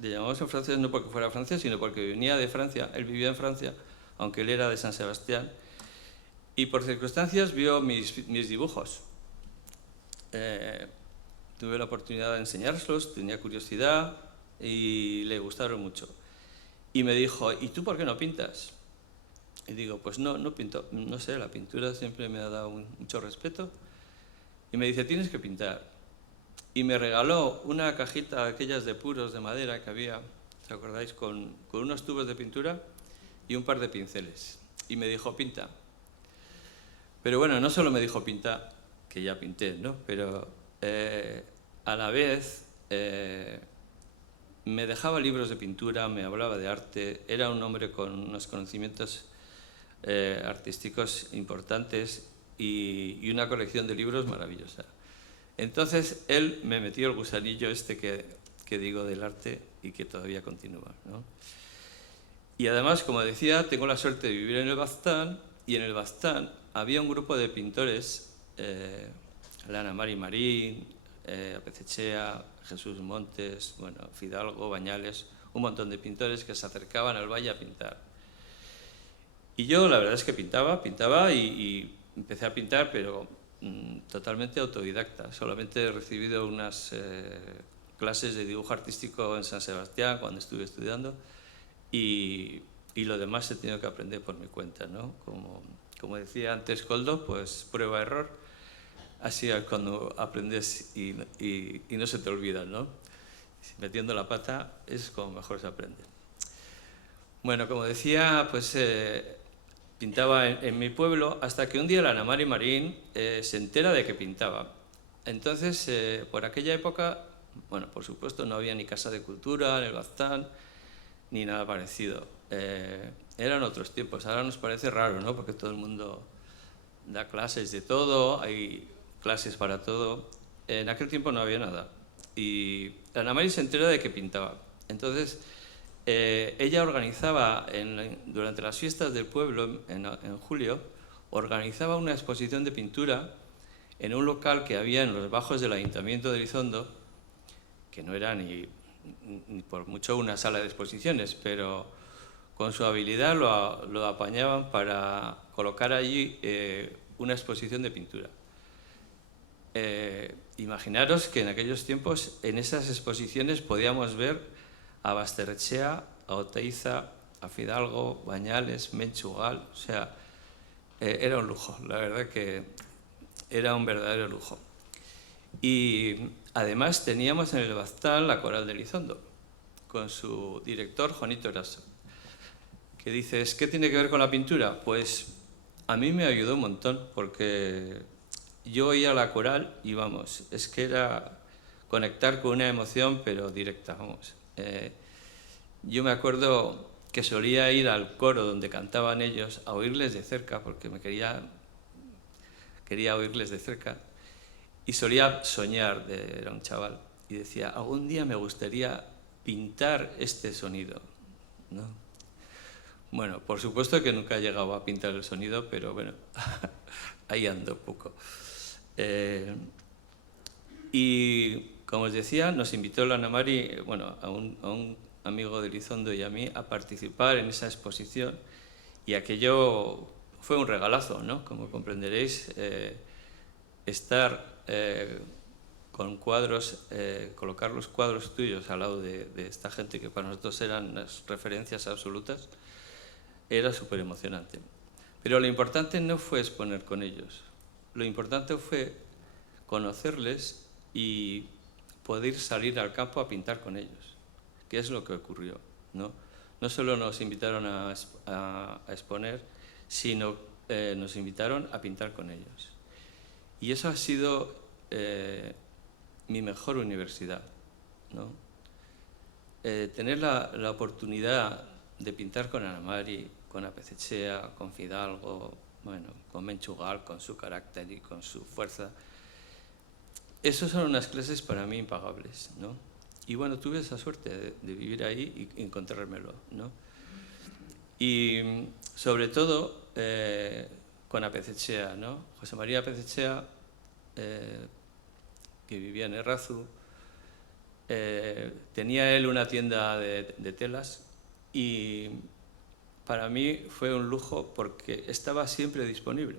Le llamábamos el francés no porque fuera francés, sino porque venía de Francia, él vivía en Francia, aunque él era de San Sebastián, y por circunstancias vio mis dibujos. Tuve la oportunidad de enseñárselos, tenía curiosidad y le gustaron mucho. Y me dijo, ¿y tú por qué no pintas? Y digo, pues no pinto, no sé, la pintura siempre me ha dado mucho respeto. Y me dice, tienes que pintar. Y me regaló una cajita, aquellas de puros de madera que había, ¿os acordáis? Con unos tubos de pintura y un par de pinceles. Y me dijo, pinta. Pero bueno, no solo me dijo pinta, que ya pinté, ¿no? Pero a la vez me dejaba libros de pintura, me hablaba de arte, era un hombre con unos conocimientos artísticos importantes y una colección de libros maravillosa. Entonces él me metió el gusanillo este que digo del arte y que todavía continúa, ¿no? Y además, como decía, tengo la suerte de vivir en el Baztán, y en el Baztán había un grupo de pintores, Ana Mari Marín, Apezechea, Jesús Montes, bueno, Fidalgo, Bañales, un montón de pintores que se acercaban al valle a pintar. Y yo la verdad es que pintaba y empecé a pintar, pero totalmente autodidacta. Solamente he recibido unas clases de dibujo artístico en San Sebastián cuando estuve estudiando y lo demás he tenido que aprender por mi cuenta, ¿no? Como decía antes Koldo, pues prueba-error. Así es cuando aprendes y no se te olvida, ¿no? Metiendo la pata es como mejor se aprende. Bueno, como decía, pues pintaba en mi pueblo hasta que un día la Ana Mari Marín se entera de que pintaba. Entonces, por aquella época, bueno, por supuesto no había ni casa de cultura en el Baztán, ni nada parecido. Eran otros tiempos, ahora nos parece raro, ¿no? Porque todo el mundo da clases de todo, hay clases para todo. En aquel tiempo no había nada. Y Ana Mari se entera de que pintaba. Entonces, ella organizaba, durante las fiestas del pueblo, en julio, organizaba una exposición de pintura en un local que había en los bajos del Ayuntamiento de Elizondo, que no era ni por mucho una sala de exposiciones, pero con su habilidad lo apañaban para colocar allí una exposición de pintura. Imaginaros que en aquellos tiempos, en esas exposiciones, podíamos ver a Basterrechea, a Oteiza, a Fidalgo, Bañales, Menchugal, o sea, era un lujo, la verdad que era un verdadero lujo. Y además teníamos en el Baztán la Coral de Elizondo, con su director, Juanito Eraso, que dices, ¿qué tiene que ver con la pintura? Pues a mí me ayudó un montón, porque yo oía la coral y vamos, es que era conectar con una emoción, pero directa, vamos. Yo me acuerdo que solía ir al coro donde cantaban ellos a oírles de cerca, porque quería oírles de cerca, y solía soñar, era un chaval, y decía, algún día me gustaría pintar este sonido, ¿no? Bueno, por supuesto que nunca he llegado a pintar el sonido, pero bueno, ahí ando poco. Y como os decía, nos invitó la Ana Mari, bueno, a un amigo de Elizondo y a mí a participar en esa exposición, y aquello fue un regalazo, ¿no? Como comprenderéis, estar con cuadros, colocar los cuadros tuyos al lado de esta gente que para nosotros eran las referencias absolutas, era súper emocionante. Pero lo importante no fue exponer con ellos, lo importante fue conocerles y poder salir al campo a pintar con ellos, que es lo que ocurrió, ¿no? No solo nos invitaron a exponer, sino nos invitaron a pintar con ellos. Y eso ha sido mi mejor universidad, ¿no? Tener la oportunidad de pintar con Ana Mari, con Apezechea, con Fidalgo, bueno, con Menchugal, con su carácter y con su fuerza. Esas son unas clases para mí impagables, ¿no? Y bueno, tuve esa suerte de vivir ahí y encontrármelo, ¿no? Y sobre todo con Apezechea, ¿no? José María Apezechea, que vivía en Errazu, tenía él una tienda de telas y para mí fue un lujo porque estaba siempre disponible.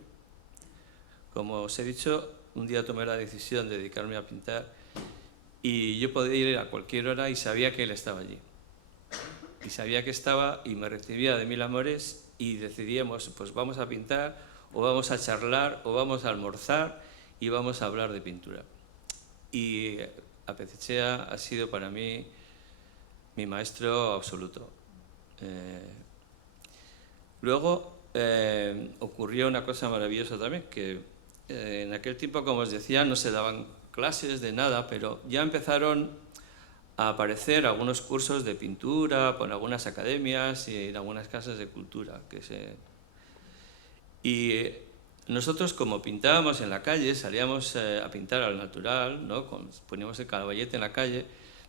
Como os he dicho, un día tomé la decisión de dedicarme a pintar y yo podía ir a cualquier hora y sabía que él estaba allí. Y sabía que estaba y me recibía de mil amores y decidíamos, pues vamos a pintar o vamos a charlar o vamos a almorzar y vamos a hablar de pintura. Y Apezechea ha sido para mí mi maestro absoluto. Luego ocurrió una cosa maravillosa también, que en aquel tiempo, como os decía, no se daban clases de nada, pero ya empezaron a aparecer algunos cursos de pintura por algunas academias y en algunas casas de cultura. Y nosotros, como pintábamos en la calle, salíamos a pintar al natural, ¿no? Poníamos el caballete en la calle,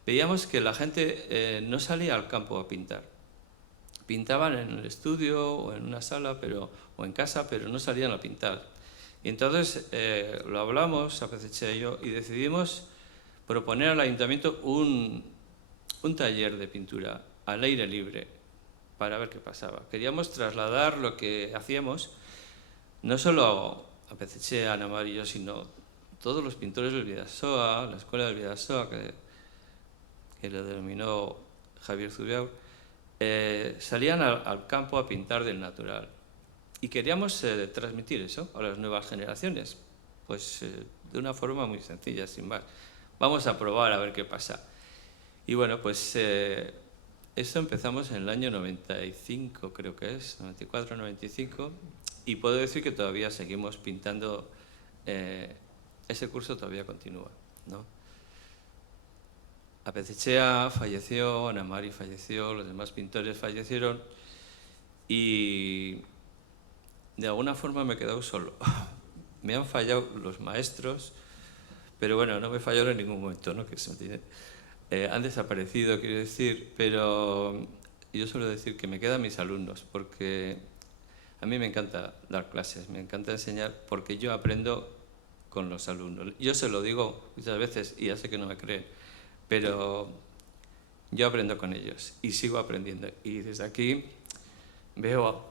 veíamos que la gente no salía al campo a pintar. Pintaban en el estudio o en una sala o en casa, pero no salían a pintar. Y entonces lo hablamos, Apezechea y yo, y decidimos proponer al ayuntamiento un taller de pintura al aire libre para ver qué pasaba. Queríamos trasladar lo que hacíamos, no solo a Apezechea, Ana Mar y yo, sino todos los pintores del Bidasoa, la escuela del Bidasoa, que lo denominó Javier Zubiaur, salían al campo a pintar del natural. Y queríamos transmitir eso a las nuevas generaciones, pues de una forma muy sencilla, sin más. Vamos a probar a ver qué pasa. Y bueno, pues esto empezamos en el año 95, creo que es, 94, 95, y puedo decir que todavía seguimos pintando, ese curso todavía continúa, ¿no? Apezechea falleció, Ana Mari falleció, los demás pintores fallecieron y de alguna forma me he quedado solo. Me han fallado los maestros, pero bueno, no me fallaron en ningún momento, ¿no? Que se me tiene, han desaparecido, quiero decir, pero yo suelo decir que me quedan mis alumnos, porque a mí me encanta dar clases, me encanta enseñar, porque yo aprendo con los alumnos. Yo se lo digo muchas veces y ya sé que no me creen, pero yo aprendo con ellos y sigo aprendiendo. Y desde aquí veo,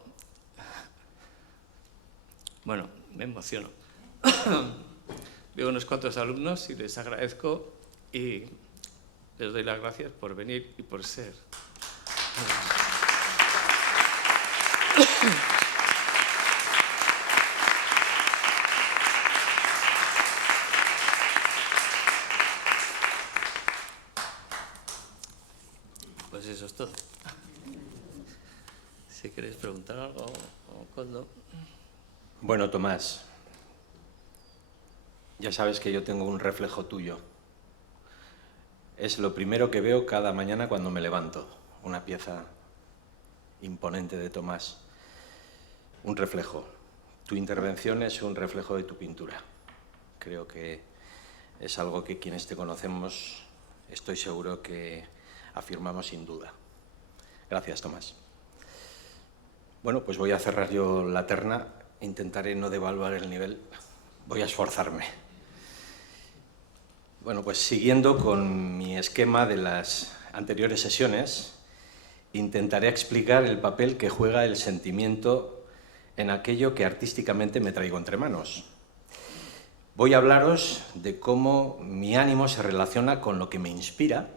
bueno, me emociono. Veo unos cuantos alumnos y les agradezco y les doy las gracias por venir y por ser. Pues eso es todo. Si queréis preguntar algo o cuando. Bueno, Tomás, ya sabes que yo tengo un reflejo tuyo. Es lo primero que veo cada mañana cuando me levanto, una pieza imponente de Tomás. Un reflejo. Tu intervención es un reflejo de tu pintura. Creo que es algo que quienes te conocemos, estoy seguro que afirmamos sin duda. Gracias, Tomás. Bueno, pues voy a cerrar yo la terna. Intentaré no devaluar el nivel. Voy a esforzarme. Bueno, pues siguiendo con mi esquema de las anteriores sesiones, intentaré explicar el papel que juega el sentimiento en aquello que artísticamente me traigo entre manos. Voy a hablaros de cómo mi ánimo se relaciona con lo que me inspira,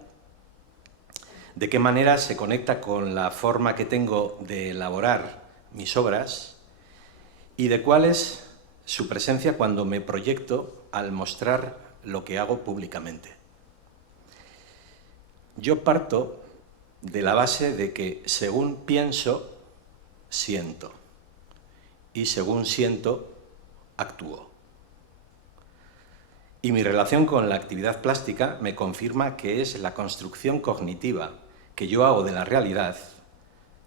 de qué manera se conecta con la forma que tengo de elaborar mis obras y de cuál es su presencia cuando me proyecto al mostrar lo que hago públicamente. Yo parto de la base de que según pienso, siento, y según siento, actúo. Y mi relación con la actividad plástica me confirma que es la construcción cognitiva que yo hago de la realidad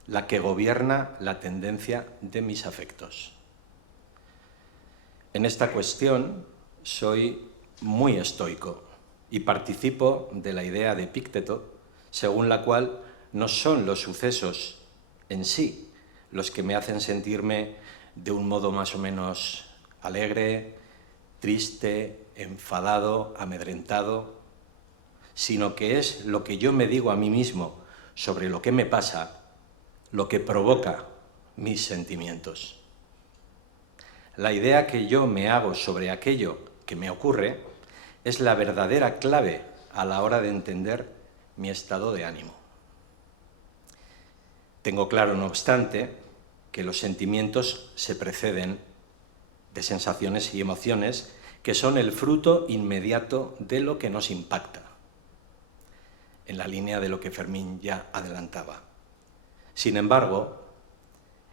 la que gobierna la tendencia de mis afectos. En esta cuestión soy muy estoico y participo de la idea de Epícteto, según la cual no son los sucesos en sí los que me hacen sentirme de un modo más o menos alegre, triste, enfadado, amedrentado, sino que es lo que yo me digo a mí mismo sobre lo que me pasa, lo que provoca mis sentimientos. La idea que yo me hago sobre aquello que me ocurre es la verdadera clave a la hora de entender mi estado de ánimo. Tengo claro, no obstante, que los sentimientos se preceden de sensaciones y emociones que son el fruto inmediato de lo que nos impacta, en la línea de lo que Fermín ya adelantaba. Sin embargo,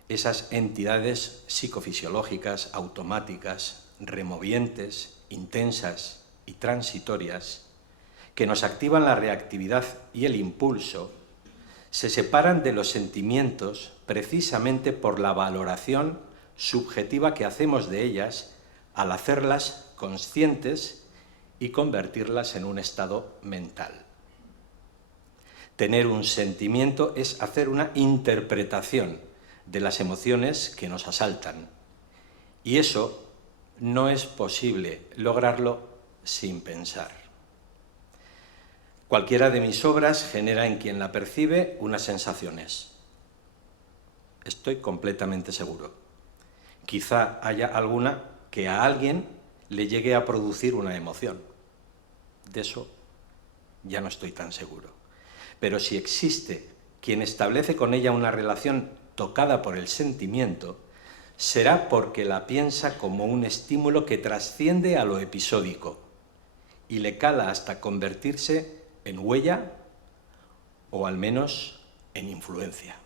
esas entidades psicofisiológicas, automáticas, removientes, intensas y transitorias, que nos activan la reactividad y el impulso, se separan de los sentimientos precisamente por la valoración subjetiva que hacemos de ellas al hacerlas conscientes y convertirlas en un estado mental. Tener un sentimiento es hacer una interpretación de las emociones que nos asaltan, y eso no es posible lograrlo sin pensar. Cualquiera de mis obras genera en quien la percibe unas sensaciones. Estoy completamente seguro. Quizá haya alguna que a alguien le llegue a producir una emoción. De eso ya no estoy tan seguro. Pero si existe quien establece con ella una relación tocada por el sentimiento, será porque la piensa como un estímulo que trasciende a lo episódico y le cala hasta convertirse en huella o al menos en influencia.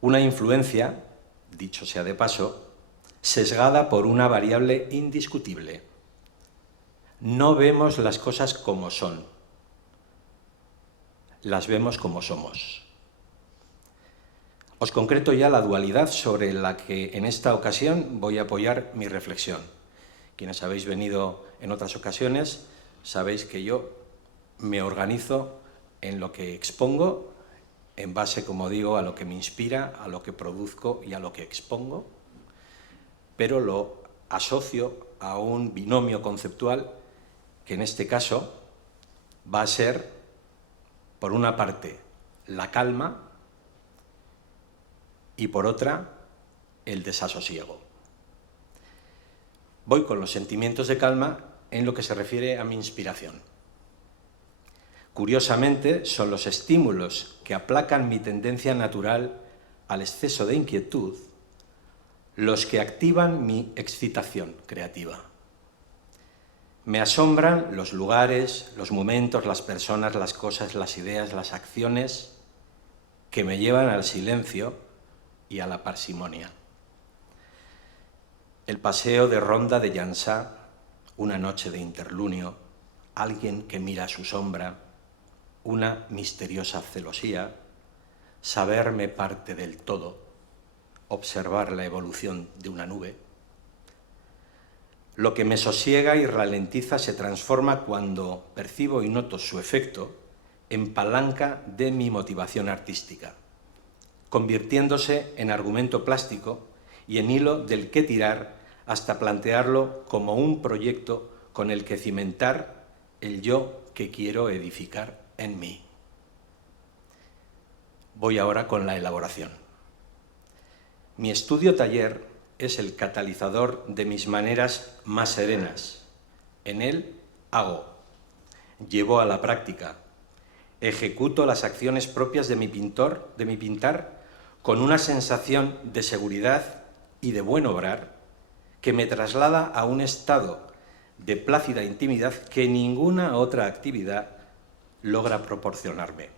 Una influencia, dicho sea de paso, sesgada por una variable indiscutible. No vemos las cosas como son, las vemos como somos. Os concreto ya la dualidad sobre la que en esta ocasión voy a apoyar mi reflexión. Quienes habéis venido en otras ocasiones sabéis que yo me organizo en lo que expongo en base, como digo, a lo que me inspira, a lo que produzco y a lo que expongo, pero lo asocio a un binomio conceptual que en este caso va a ser, por una parte, la calma y por otra, el desasosiego. Voy con los sentimientos de calma en lo que se refiere a mi inspiración. Curiosamente, son los estímulos que aplacan mi tendencia natural al exceso de inquietud los que activan mi excitación creativa. Me asombran los lugares, los momentos, las personas, las cosas, las ideas, las acciones que me llevan al silencio y a la parsimonia. El paseo de ronda de Llançà, una noche de interlunio, alguien que mira a su sombra, una misteriosa celosía, saberme parte del todo, observar la evolución de una nube. Lo que me sosiega y ralentiza se transforma cuando percibo y noto su efecto en palanca de mi motivación artística, convirtiéndose en argumento plástico y en hilo del que tirar hasta plantearlo como un proyecto con el que cimentar el yo que quiero edificar en mí. Voy ahora con la elaboración. Mi estudio taller es el catalizador de mis maneras más serenas. En él hago, llevo a la práctica, ejecuto las acciones propias de mi pintar con una sensación de seguridad y de buen obrar que me traslada a un estado de plácida intimidad que ninguna otra actividad logra proporcionarme.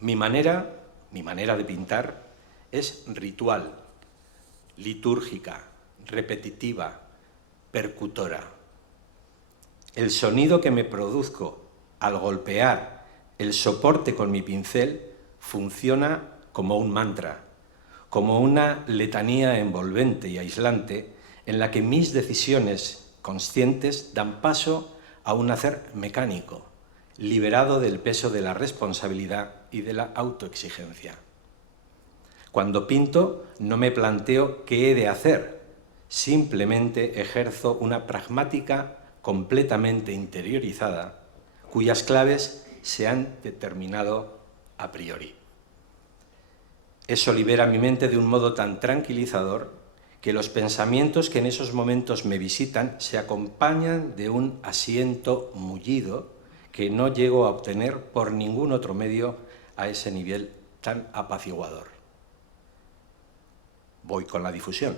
Mi manera de pintar es ritual, litúrgica, repetitiva, percutora. El sonido que me produzco al golpear el soporte con mi pincel funciona como un mantra, como una letanía envolvente y aislante en la que mis decisiones conscientes dan paso a un hacer mecánico, liberado del peso de la responsabilidad y de la autoexigencia. Cuando pinto, no me planteo qué he de hacer, simplemente ejerzo una pragmática completamente interiorizada, cuyas claves se han determinado a priori. Eso libera mi mente de un modo tan tranquilizador que los pensamientos que en esos momentos me visitan se acompañan de un asiento mullido que no llego a obtener por ningún otro medio a ese nivel tan apaciguador. Voy con la difusión.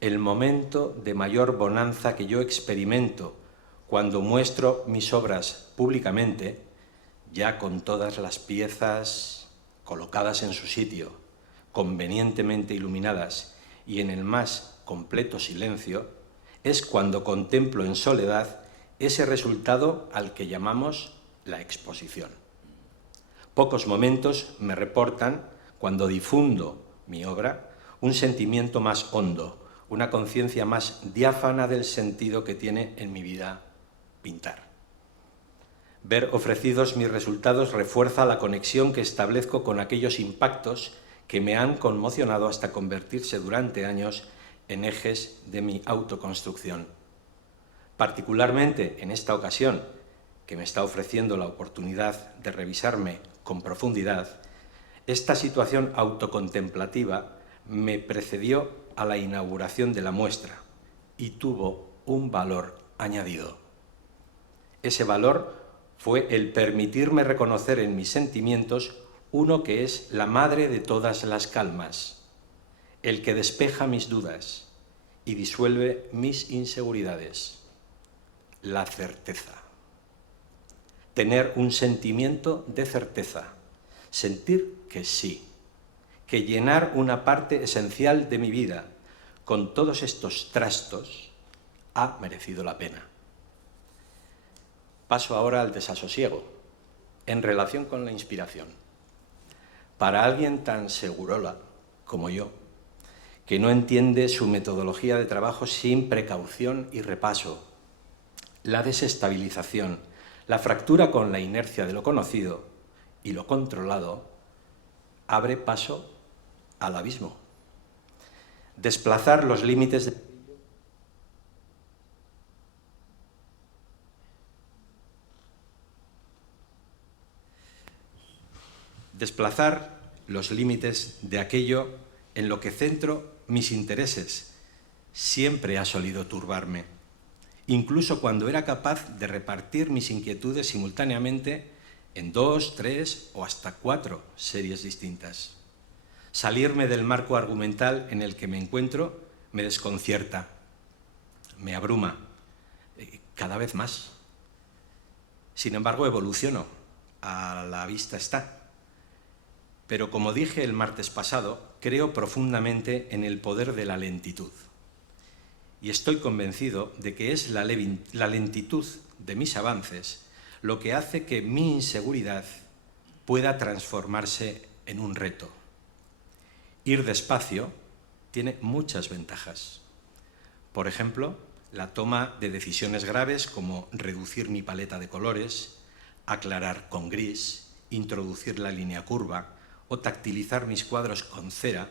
El momento de mayor bonanza que yo experimento cuando muestro mis obras públicamente, ya con todas las piezas colocadas en su sitio, convenientemente iluminadas y en el más completo silencio, es cuando contemplo en soledad ese resultado al que llamamos la exposición. Pocos momentos me reportan, cuando difundo mi obra, un sentimiento más hondo, una conciencia más diáfana del sentido que tiene en mi vida pintar. Ver ofrecidos mis resultados refuerza la conexión que establezco con aquellos impactos que me han conmocionado hasta convertirse durante años en ejes de mi autoconstrucción. Particularmente en esta ocasión, que me está ofreciendo la oportunidad de revisarme con profundidad, esta situación autocontemplativa me precedió a la inauguración de la muestra y tuvo un valor añadido. Ese valor fue el permitirme reconocer en mis sentimientos uno que es la madre de todas las calmas, el que despeja mis dudas y disuelve mis inseguridades, la certeza. Tener un sentimiento de certeza, sentir que sí, que llenar una parte esencial de mi vida con todos estos trastos ha merecido la pena. Paso ahora al desasosiego, en relación con la inspiración. Para alguien tan segurola como yo, que no entiende su metodología de trabajo sin precaución y repaso, la desestabilización, la fractura con la inercia de lo conocido y lo controlado, abre paso al abismo. Desplazar los límites de... Desplazar los límites de aquello en lo que centro mis intereses siempre ha solido turbarme, incluso cuando era capaz de repartir mis inquietudes simultáneamente en 2, 3 o hasta 4 series distintas. Salirme del marco argumental en el que me encuentro me desconcierta, me abruma, cada vez más. Sin embargo, evoluciono, a la vista está. Pero como dije el martes pasado, creo profundamente en el poder de la lentitud. Y estoy convencido de que es la lentitud de mis avances lo que hace que mi inseguridad pueda transformarse en un reto. Ir despacio tiene muchas ventajas. Por ejemplo, la toma de decisiones graves como reducir mi paleta de colores, aclarar con gris, introducir la línea curva o tactilizar mis cuadros con cera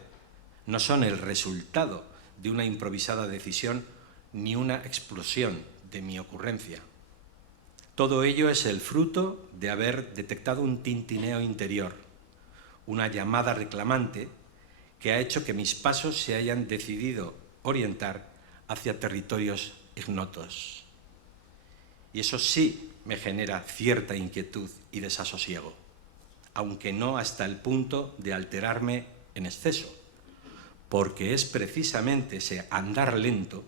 no son el resultado de una improvisada decisión ni una explosión de mi ocurrencia. Todo ello es el fruto de haber detectado un tintineo interior, una llamada reclamante que ha hecho que mis pasos se hayan decidido orientar hacia territorios ignotos. Y eso sí me genera cierta inquietud y desasosiego, aunque no hasta el punto de alterarme en exceso, porque es precisamente ese andar lento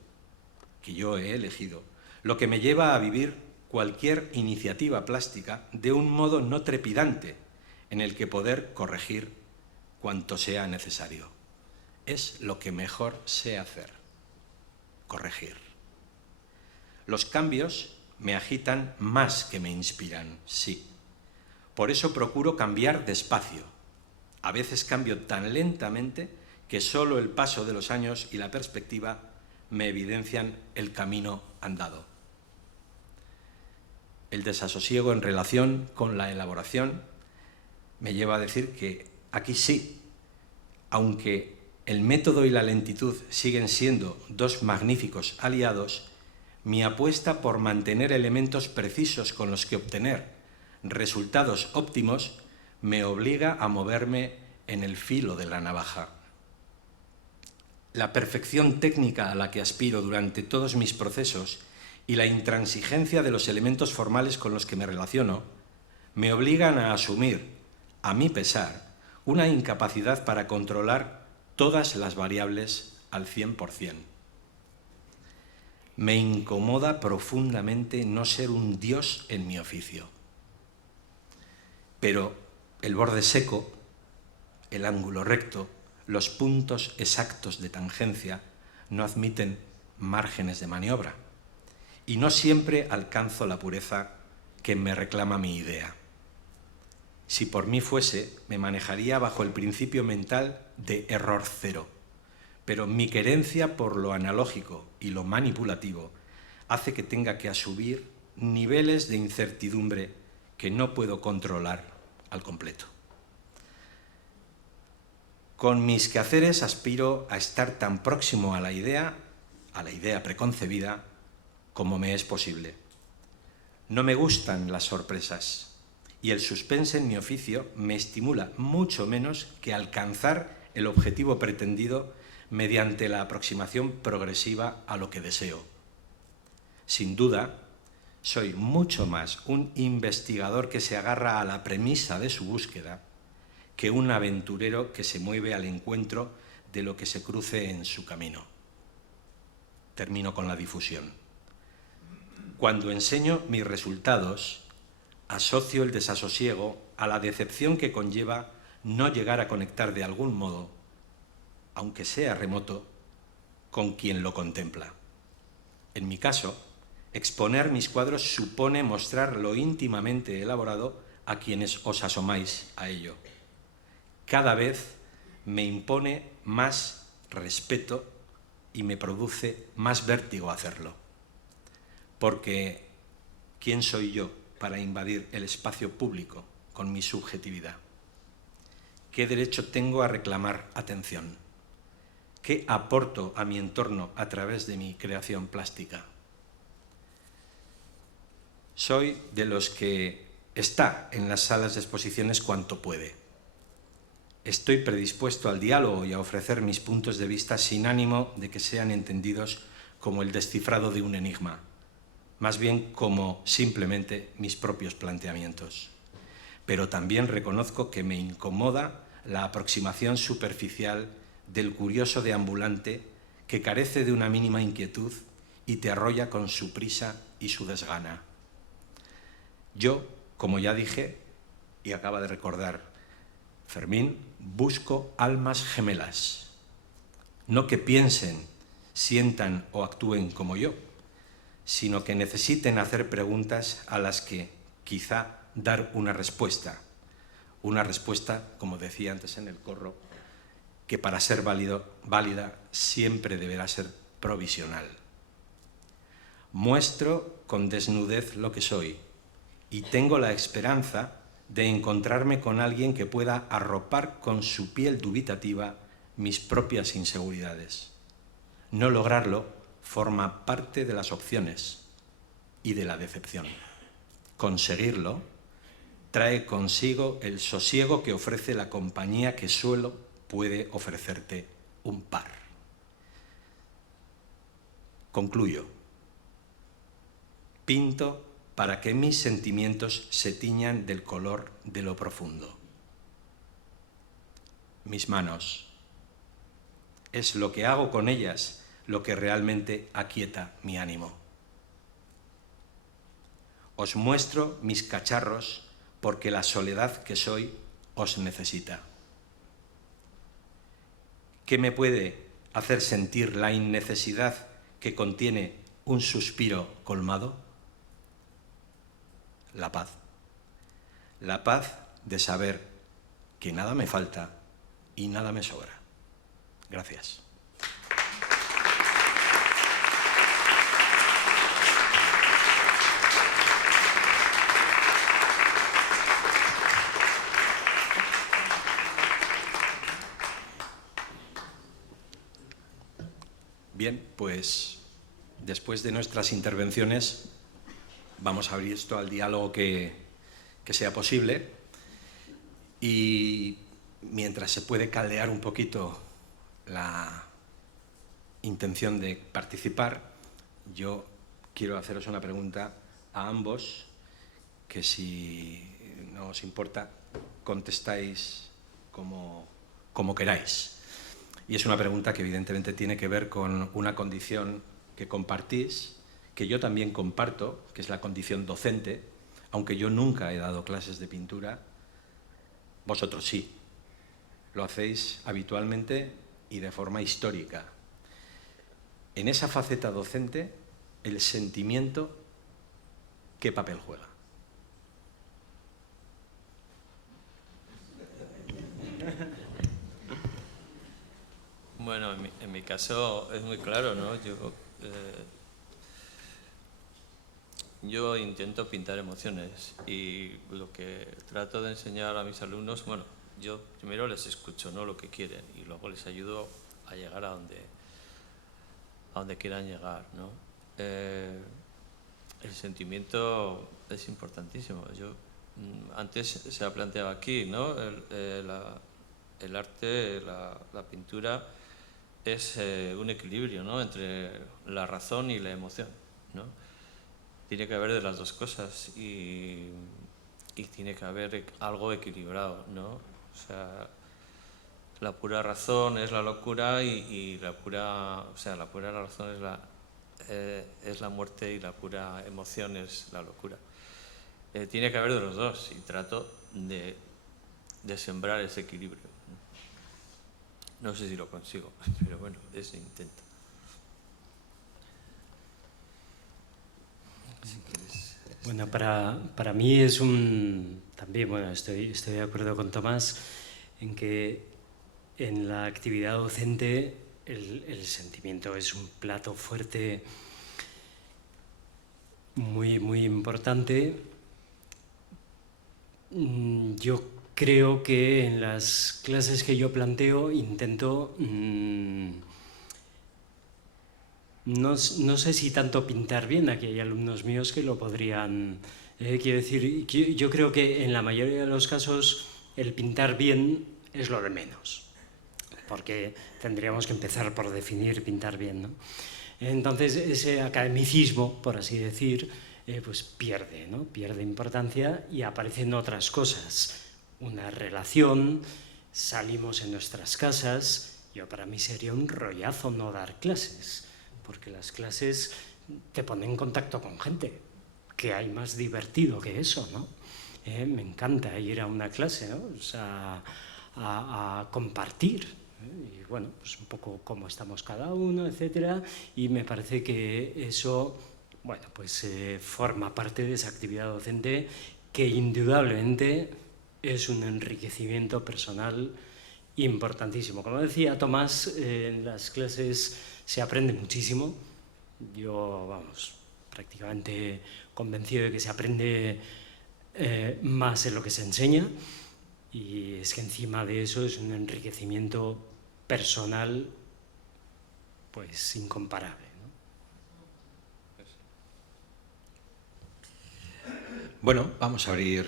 que yo he elegido lo que me lleva a vivir cualquier iniciativa plástica de un modo no trepidante en el que poder corregir cuanto sea necesario. Es lo que mejor sé hacer, corregir. Los cambios me agitan más que me inspiran, sí. Por eso procuro cambiar despacio. A veces cambio tan lentamente que solo el paso de los años y la perspectiva me evidencian el camino andado. El desasosiego en relación con la elaboración me lleva a decir que aquí sí, aunque el método y la lentitud siguen siendo dos magníficos aliados, mi apuesta por mantener elementos precisos con los que obtener resultados óptimos me obliga a moverme en el filo de la navaja. La perfección técnica a la que aspiro durante todos mis procesos y la intransigencia de los elementos formales con los que me relaciono me obligan a asumir, a mi pesar, una incapacidad para controlar todas las variables al 100%. Me incomoda profundamente no ser un dios en mi oficio. Pero el borde seco, el ángulo recto, los puntos exactos de tangencia no admiten márgenes de maniobra. y no siempre alcanzo la pureza que me reclama mi idea. Si por mí fuese, me manejaría bajo el principio mental de error cero, pero mi querencia por lo analógico y lo manipulativo hace que tenga que asumir niveles de incertidumbre que no puedo controlar al completo. Con mis quehaceres aspiro a estar tan próximo a la idea preconcebida, como me es posible. No me gustan las sorpresas y el suspense en mi oficio me estimula mucho menos que alcanzar el objetivo pretendido mediante la aproximación progresiva a lo que deseo. Sin duda, soy mucho más un investigador que se agarra a la premisa de su búsqueda que un aventurero que se mueve al encuentro de lo que se cruce en su camino. Termino con la difusión. Cuando enseño mis resultados, asocio el desasosiego a la decepción que conlleva no llegar a conectar de algún modo, aunque sea remoto, con quien lo contempla. En mi caso, exponer mis cuadros supone mostrar lo íntimamente elaborado a quienes os asomáis a ello. Cada vez me impone más respeto y me produce más vértigo hacerlo. Porque, ¿quién soy yo para invadir el espacio público con mi subjetividad? ¿Qué derecho tengo a reclamar atención? ¿Qué aporto a mi entorno a través de mi creación plástica? Soy de los que está en las salas de exposiciones cuanto puede. Estoy predispuesto al diálogo y a ofrecer mis puntos de vista sin ánimo de que sean entendidos como el descifrado de un enigma, más bien como simplemente mis propios planteamientos. Pero también reconozco que me incomoda la aproximación superficial del curioso deambulante que carece de una mínima inquietud y te arrolla con su prisa y su desgana. Yo, como ya dije, y acaba de recordar Fermín, busco almas gemelas, no que piensen, sientan o actúen como yo, sino que necesiten hacer preguntas a las que quizá dar una respuesta, como decía antes en el corro, que para ser válida siempre deberá ser provisional. Muestro con desnudez lo que soy y tengo la esperanza de encontrarme con alguien que pueda arropar con su piel dubitativa mis propias inseguridades. No lograrlo forma parte de las opciones y de la decepción. Conseguirlo trae consigo el sosiego que ofrece la compañía que solo puede ofrecerte un par. Concluyo. Pinto para que mis sentimientos se tiñan del color de lo profundo. Mis manos. Es lo que hago con ellas lo que realmente aquieta mi ánimo. Os muestro mis cacharros porque la soledad que soy os necesita. ¿Qué me puede hacer sentir la innecesidad que contiene un suspiro colmado? La paz. La paz de saber que nada me falta y nada me sobra. Gracias. Bien, pues después de nuestras intervenciones vamos a abrir esto al diálogo que sea posible y mientras se puede caldear un poquito la intención de participar, yo quiero haceros una pregunta a ambos que, si no os importa, contestáis como queráis. Y es una pregunta que evidentemente tiene que ver con una condición que compartís, que yo también comparto, que es la condición docente, aunque yo nunca he dado clases de pintura, vosotros sí. Lo hacéis habitualmente y de forma histórica. En esa faceta docente, el sentimiento, ¿qué papel juega? Bueno, en mi caso es muy claro, ¿no? Yo intento pintar emociones y lo que trato de enseñar a mis alumnos, bueno, yo primero les escucho, ¿no?, lo que quieren, y luego les ayudo a llegar a donde quieran llegar, ¿no? El sentimiento es importantísimo. Antes se ha planteado aquí, ¿no? El arte, la pintura es un equilibrio, ¿no?, entre la razón y la emoción, ¿no? Tiene que haber de las dos cosas y tiene que haber algo equilibrado, ¿no? O sea, la pura razón es la locura y la pura razón es la muerte y la pura emoción es la locura. Tiene que haber de los dos y trato de sembrar ese equilibrio. No sé si lo consigo, pero bueno, eso intento. Si quieres. Bueno, para mí es también, bueno, estoy de acuerdo con Tomás en que en la actividad docente el sentimiento es un plato fuerte muy, muy importante. Yo creo que en las clases que yo planteo intento, no sé si tanto pintar bien, aquí hay alumnos míos que lo podrían, quiero decir, yo creo que en la mayoría de los casos el pintar bien es lo de menos, porque tendríamos que empezar por definir pintar bien, ¿no? Entonces ese academicismo, por así decir, pues pierde, ¿no? Pierde importancia y aparecen otras cosas. Una relación, salimos en nuestras casas. Para mí sería un rollazo no dar clases, porque las clases te ponen en contacto con gente. ¿Qué hay más divertido que eso, no? Me encanta ir a una clase, ¿no? O sea, a compartir. Y bueno, pues un poco cómo estamos cada uno, etcétera, y me parece que eso, bueno, pues forma parte de esa actividad docente que indudablemente es un enriquecimiento personal importantísimo. Como decía Tomás, en las clases se aprende muchísimo. Yo, vamos, prácticamente convencido de que se aprende más de lo que se enseña, y es que encima de eso es un enriquecimiento personal pues incomparable, ¿no? Bueno, vamos a abrir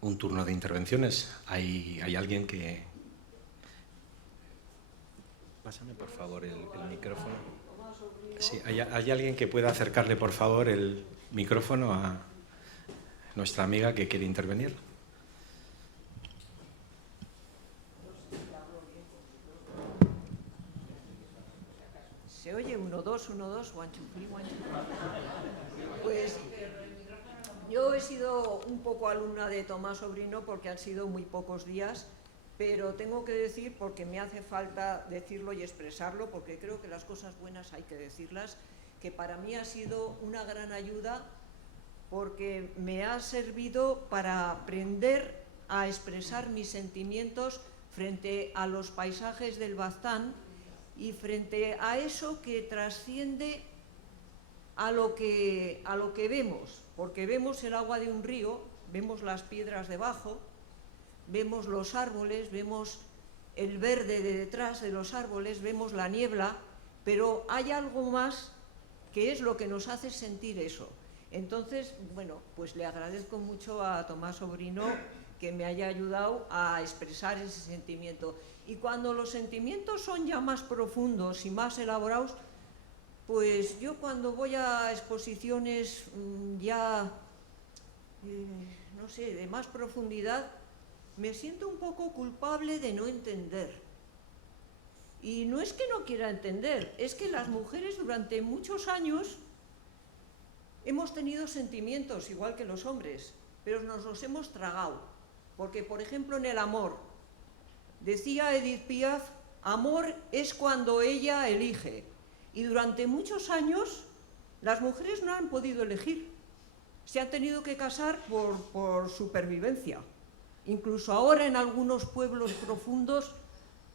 un turno de intervenciones. ¿Hay alguien que...? Pásame por favor el micrófono. Sí, ¿hay alguien que pueda acercarle por favor el micrófono a nuestra amiga que quiere intervenir? ¿Se oye? 1, 2, 1, 2, 1, 2, 3, 1, 2. Pues yo he sido un poco alumna de Tomás Sobrino porque han sido muy pocos días, pero tengo que decir, porque me hace falta decirlo y expresarlo, porque creo que las cosas buenas hay que decirlas, que para mí ha sido una gran ayuda porque me ha servido para aprender a expresar mis sentimientos frente a los paisajes del Baztán y frente a eso que trasciende a lo que vemos, porque vemos el agua de un río, vemos las piedras debajo, vemos los árboles, vemos el verde de detrás de los árboles, vemos la niebla, pero hay algo más que es lo que nos hace sentir eso. Entonces, bueno, pues le agradezco mucho a Tomás Sobrino que me haya ayudado a expresar ese sentimiento. Y cuando los sentimientos son ya más profundos y más elaborados, pues yo cuando voy a exposiciones ya, no sé, de más profundidad, me siento un poco culpable de no entender. Y no es que no quiera entender, es que las mujeres durante muchos años hemos tenido sentimientos igual que los hombres, pero nos los hemos tragado. Porque, por ejemplo, en el amor, decía Edith Piaf, amor es cuando ella elige. Y durante muchos años Las mujeres no han podido elegir, se han tenido que casar por supervivencia. Incluso ahora en algunos pueblos profundos,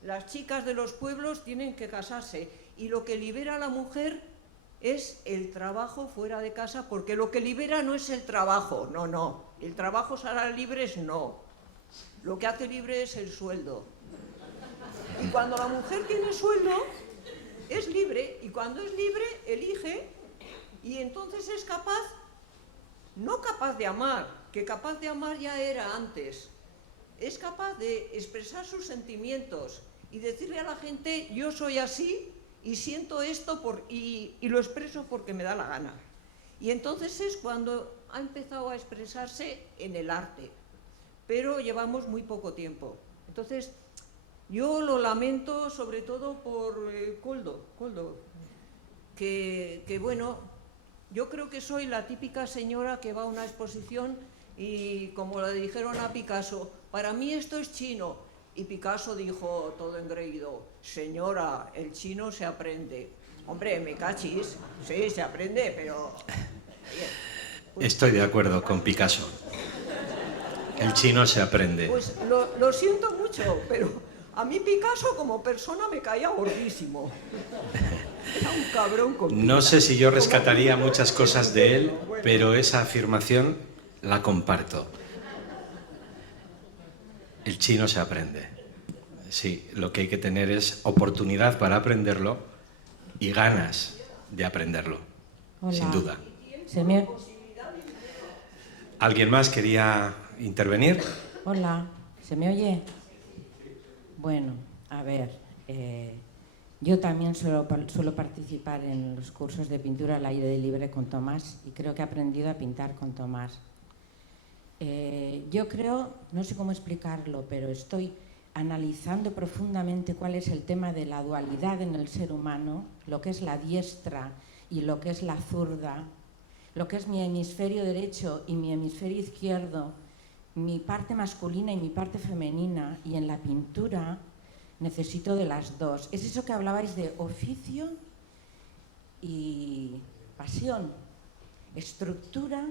las chicas de los pueblos tienen que casarse, y lo que libera a la mujer es el trabajo fuera de casa, porque lo que libera no es el trabajo, no, el trabajo será libre, no. Lo que hace libre es el sueldo. Y cuando la mujer tiene sueldo, es libre, y cuando es libre, elige, y entonces es capaz, no capaz de amar, que capaz de amar ya era antes, es capaz de expresar sus sentimientos y decirle a la gente, yo soy así y siento esto y lo expreso porque me da la gana. Y entonces es cuando ha empezado a expresarse en el arte, pero llevamos muy poco tiempo. Entonces, yo lo lamento sobre todo por Koldo, que bueno, yo creo que soy la típica señora que va a una exposición y como le dijeron a Picasso, para mí esto es chino, y Picasso dijo todo engreído, señora, el chino se aprende. Hombre, me cachis, sí, se aprende, pero... Estoy de acuerdo con Picasso. El chino se aprende. Pues lo siento mucho, pero a mí Picasso como persona me caía gordísimo. Era un cabrón conmigo. No sé si yo rescataría muchas cosas de él, pero esa afirmación la comparto. El chino se aprende. Sí, lo que hay que tener es oportunidad para aprenderlo y ganas de aprenderlo. Hola. Sin duda. ¿Se ¿Alguien más quería intervenir? Hola, ¿se me oye? Bueno, a ver, yo también suelo participar en los cursos de pintura al aire libre con Tomás y creo que he aprendido a pintar con Tomás. Yo creo, no sé cómo explicarlo, pero estoy analizando profundamente cuál es el tema de la dualidad en el ser humano, lo que es la diestra y lo que es la zurda, lo que es mi hemisferio derecho y mi hemisferio izquierdo, mi parte masculina y mi parte femenina, y en la pintura necesito de las dos. Es eso que hablabais de oficio y pasión, estructura,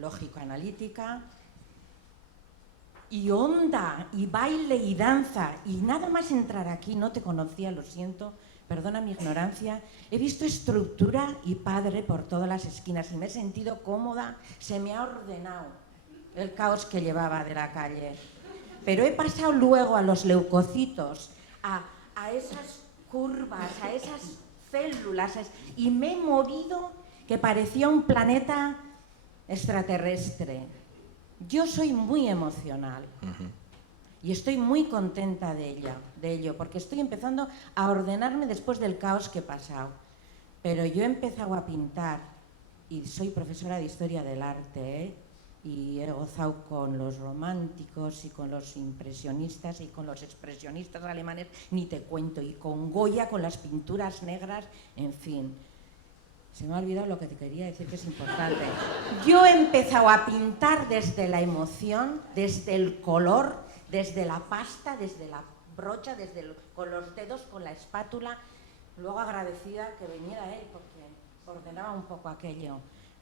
lógico-analítica y onda y baile y danza. Y nada más entrar aquí, no te conocía, lo siento, perdona mi ignorancia, he visto estructura y padre por todas las esquinas y me he sentido cómoda, se me ha ordenado el caos que llevaba de la calle. Pero he pasado luego a los leucocitos, a esas curvas, a esas células, y me he movido que parecía un planeta extraterrestre. Yo soy muy emocional. Y estoy muy contenta de ello, porque estoy empezando a ordenarme después del caos que he pasado. Pero yo he empezado a pintar, y soy profesora de Historia del Arte, y he gozado con los románticos y con los impresionistas y con los expresionistas alemanes, ni te cuento, y con Goya, con las pinturas negras, en fin. Se me ha olvidado lo que te quería decir, que es importante. Yo he empezado a pintar desde la emoción, desde el color, desde la pasta, desde la brocha, con los dedos, con la espátula. Luego agradecida que viniera él porque ordenaba un poco aquello.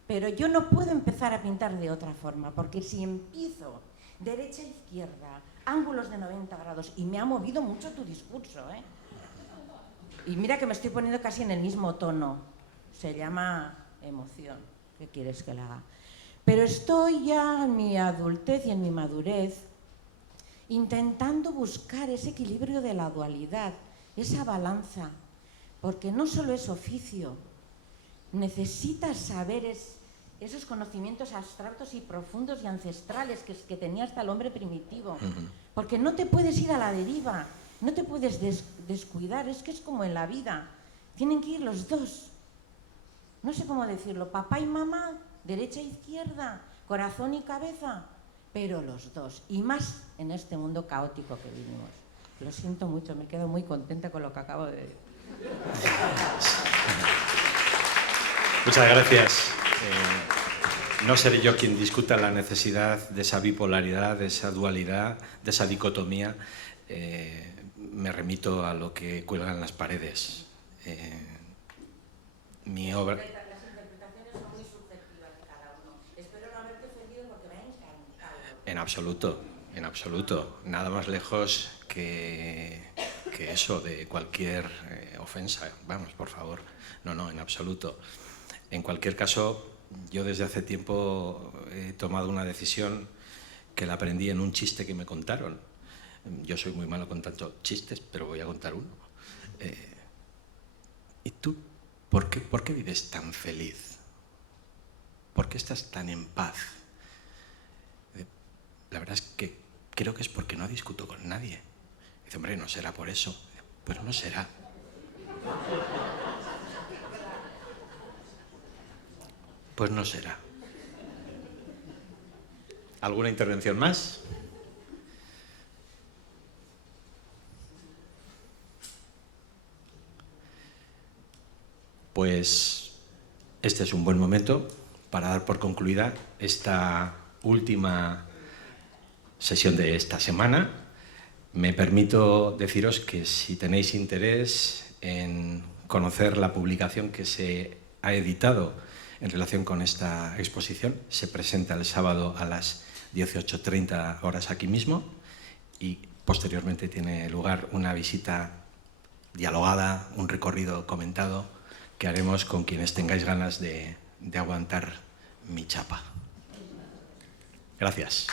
Pero yo no puedo empezar a pintar de otra forma, porque si empiezo derecha e izquierda, ángulos de 90 grados, y me ha movido mucho tu discurso, ¿eh? Y mira que me estoy poniendo casi en el mismo tono. Se llama emoción. ¿Qué quieres que le haga? Pero estoy ya en mi adultez y en mi madurez intentando buscar ese equilibrio de la dualidad, esa balanza, porque no solo es oficio, necesitas saber esos conocimientos abstractos y profundos y ancestrales que tenía hasta el hombre primitivo, porque no te puedes ir a la deriva, no te puedes descuidar, es que es como en la vida, tienen que ir los dos. No sé cómo decirlo, papá y mamá, derecha e izquierda, corazón y cabeza, pero los dos, y más en este mundo caótico que vivimos. Lo siento mucho, me quedo muy contenta con lo que acabo de decir. Muchas gracias. No seré yo quien discuta la necesidad de esa bipolaridad, de esa dualidad, de esa dicotomía. Me remito a lo que cuelgan las paredes. mi obra... Las interpretaciones son muy subjetivas de cada uno. Espero no haberte ofendido porque me ha encantado. En absoluto, en absoluto. Nada más lejos que eso, de cualquier ofensa. Vamos, por favor. No, en absoluto. En cualquier caso, yo desde hace tiempo he tomado una decisión que la aprendí en un chiste que me contaron. Yo soy muy malo contando chistes, pero voy a contar uno. ¿Y tú por qué vives tan feliz? ¿Por qué estás tan en paz? La verdad es que creo que es porque no discuto con nadie. Dice, hombre, no será por eso. Pues no será. Pues no será. ¿Alguna intervención más? Pues este es un buen momento para dar por concluida esta última sesión de esta semana. Me permito deciros que si tenéis interés en conocer la publicación que se ha editado en relación con esta exposición, se presenta el sábado a las 18:30 horas aquí mismo y posteriormente tiene lugar una visita dialogada, un recorrido comentado que haremos con quienes tengáis ganas de aguantar mi chapa. Gracias.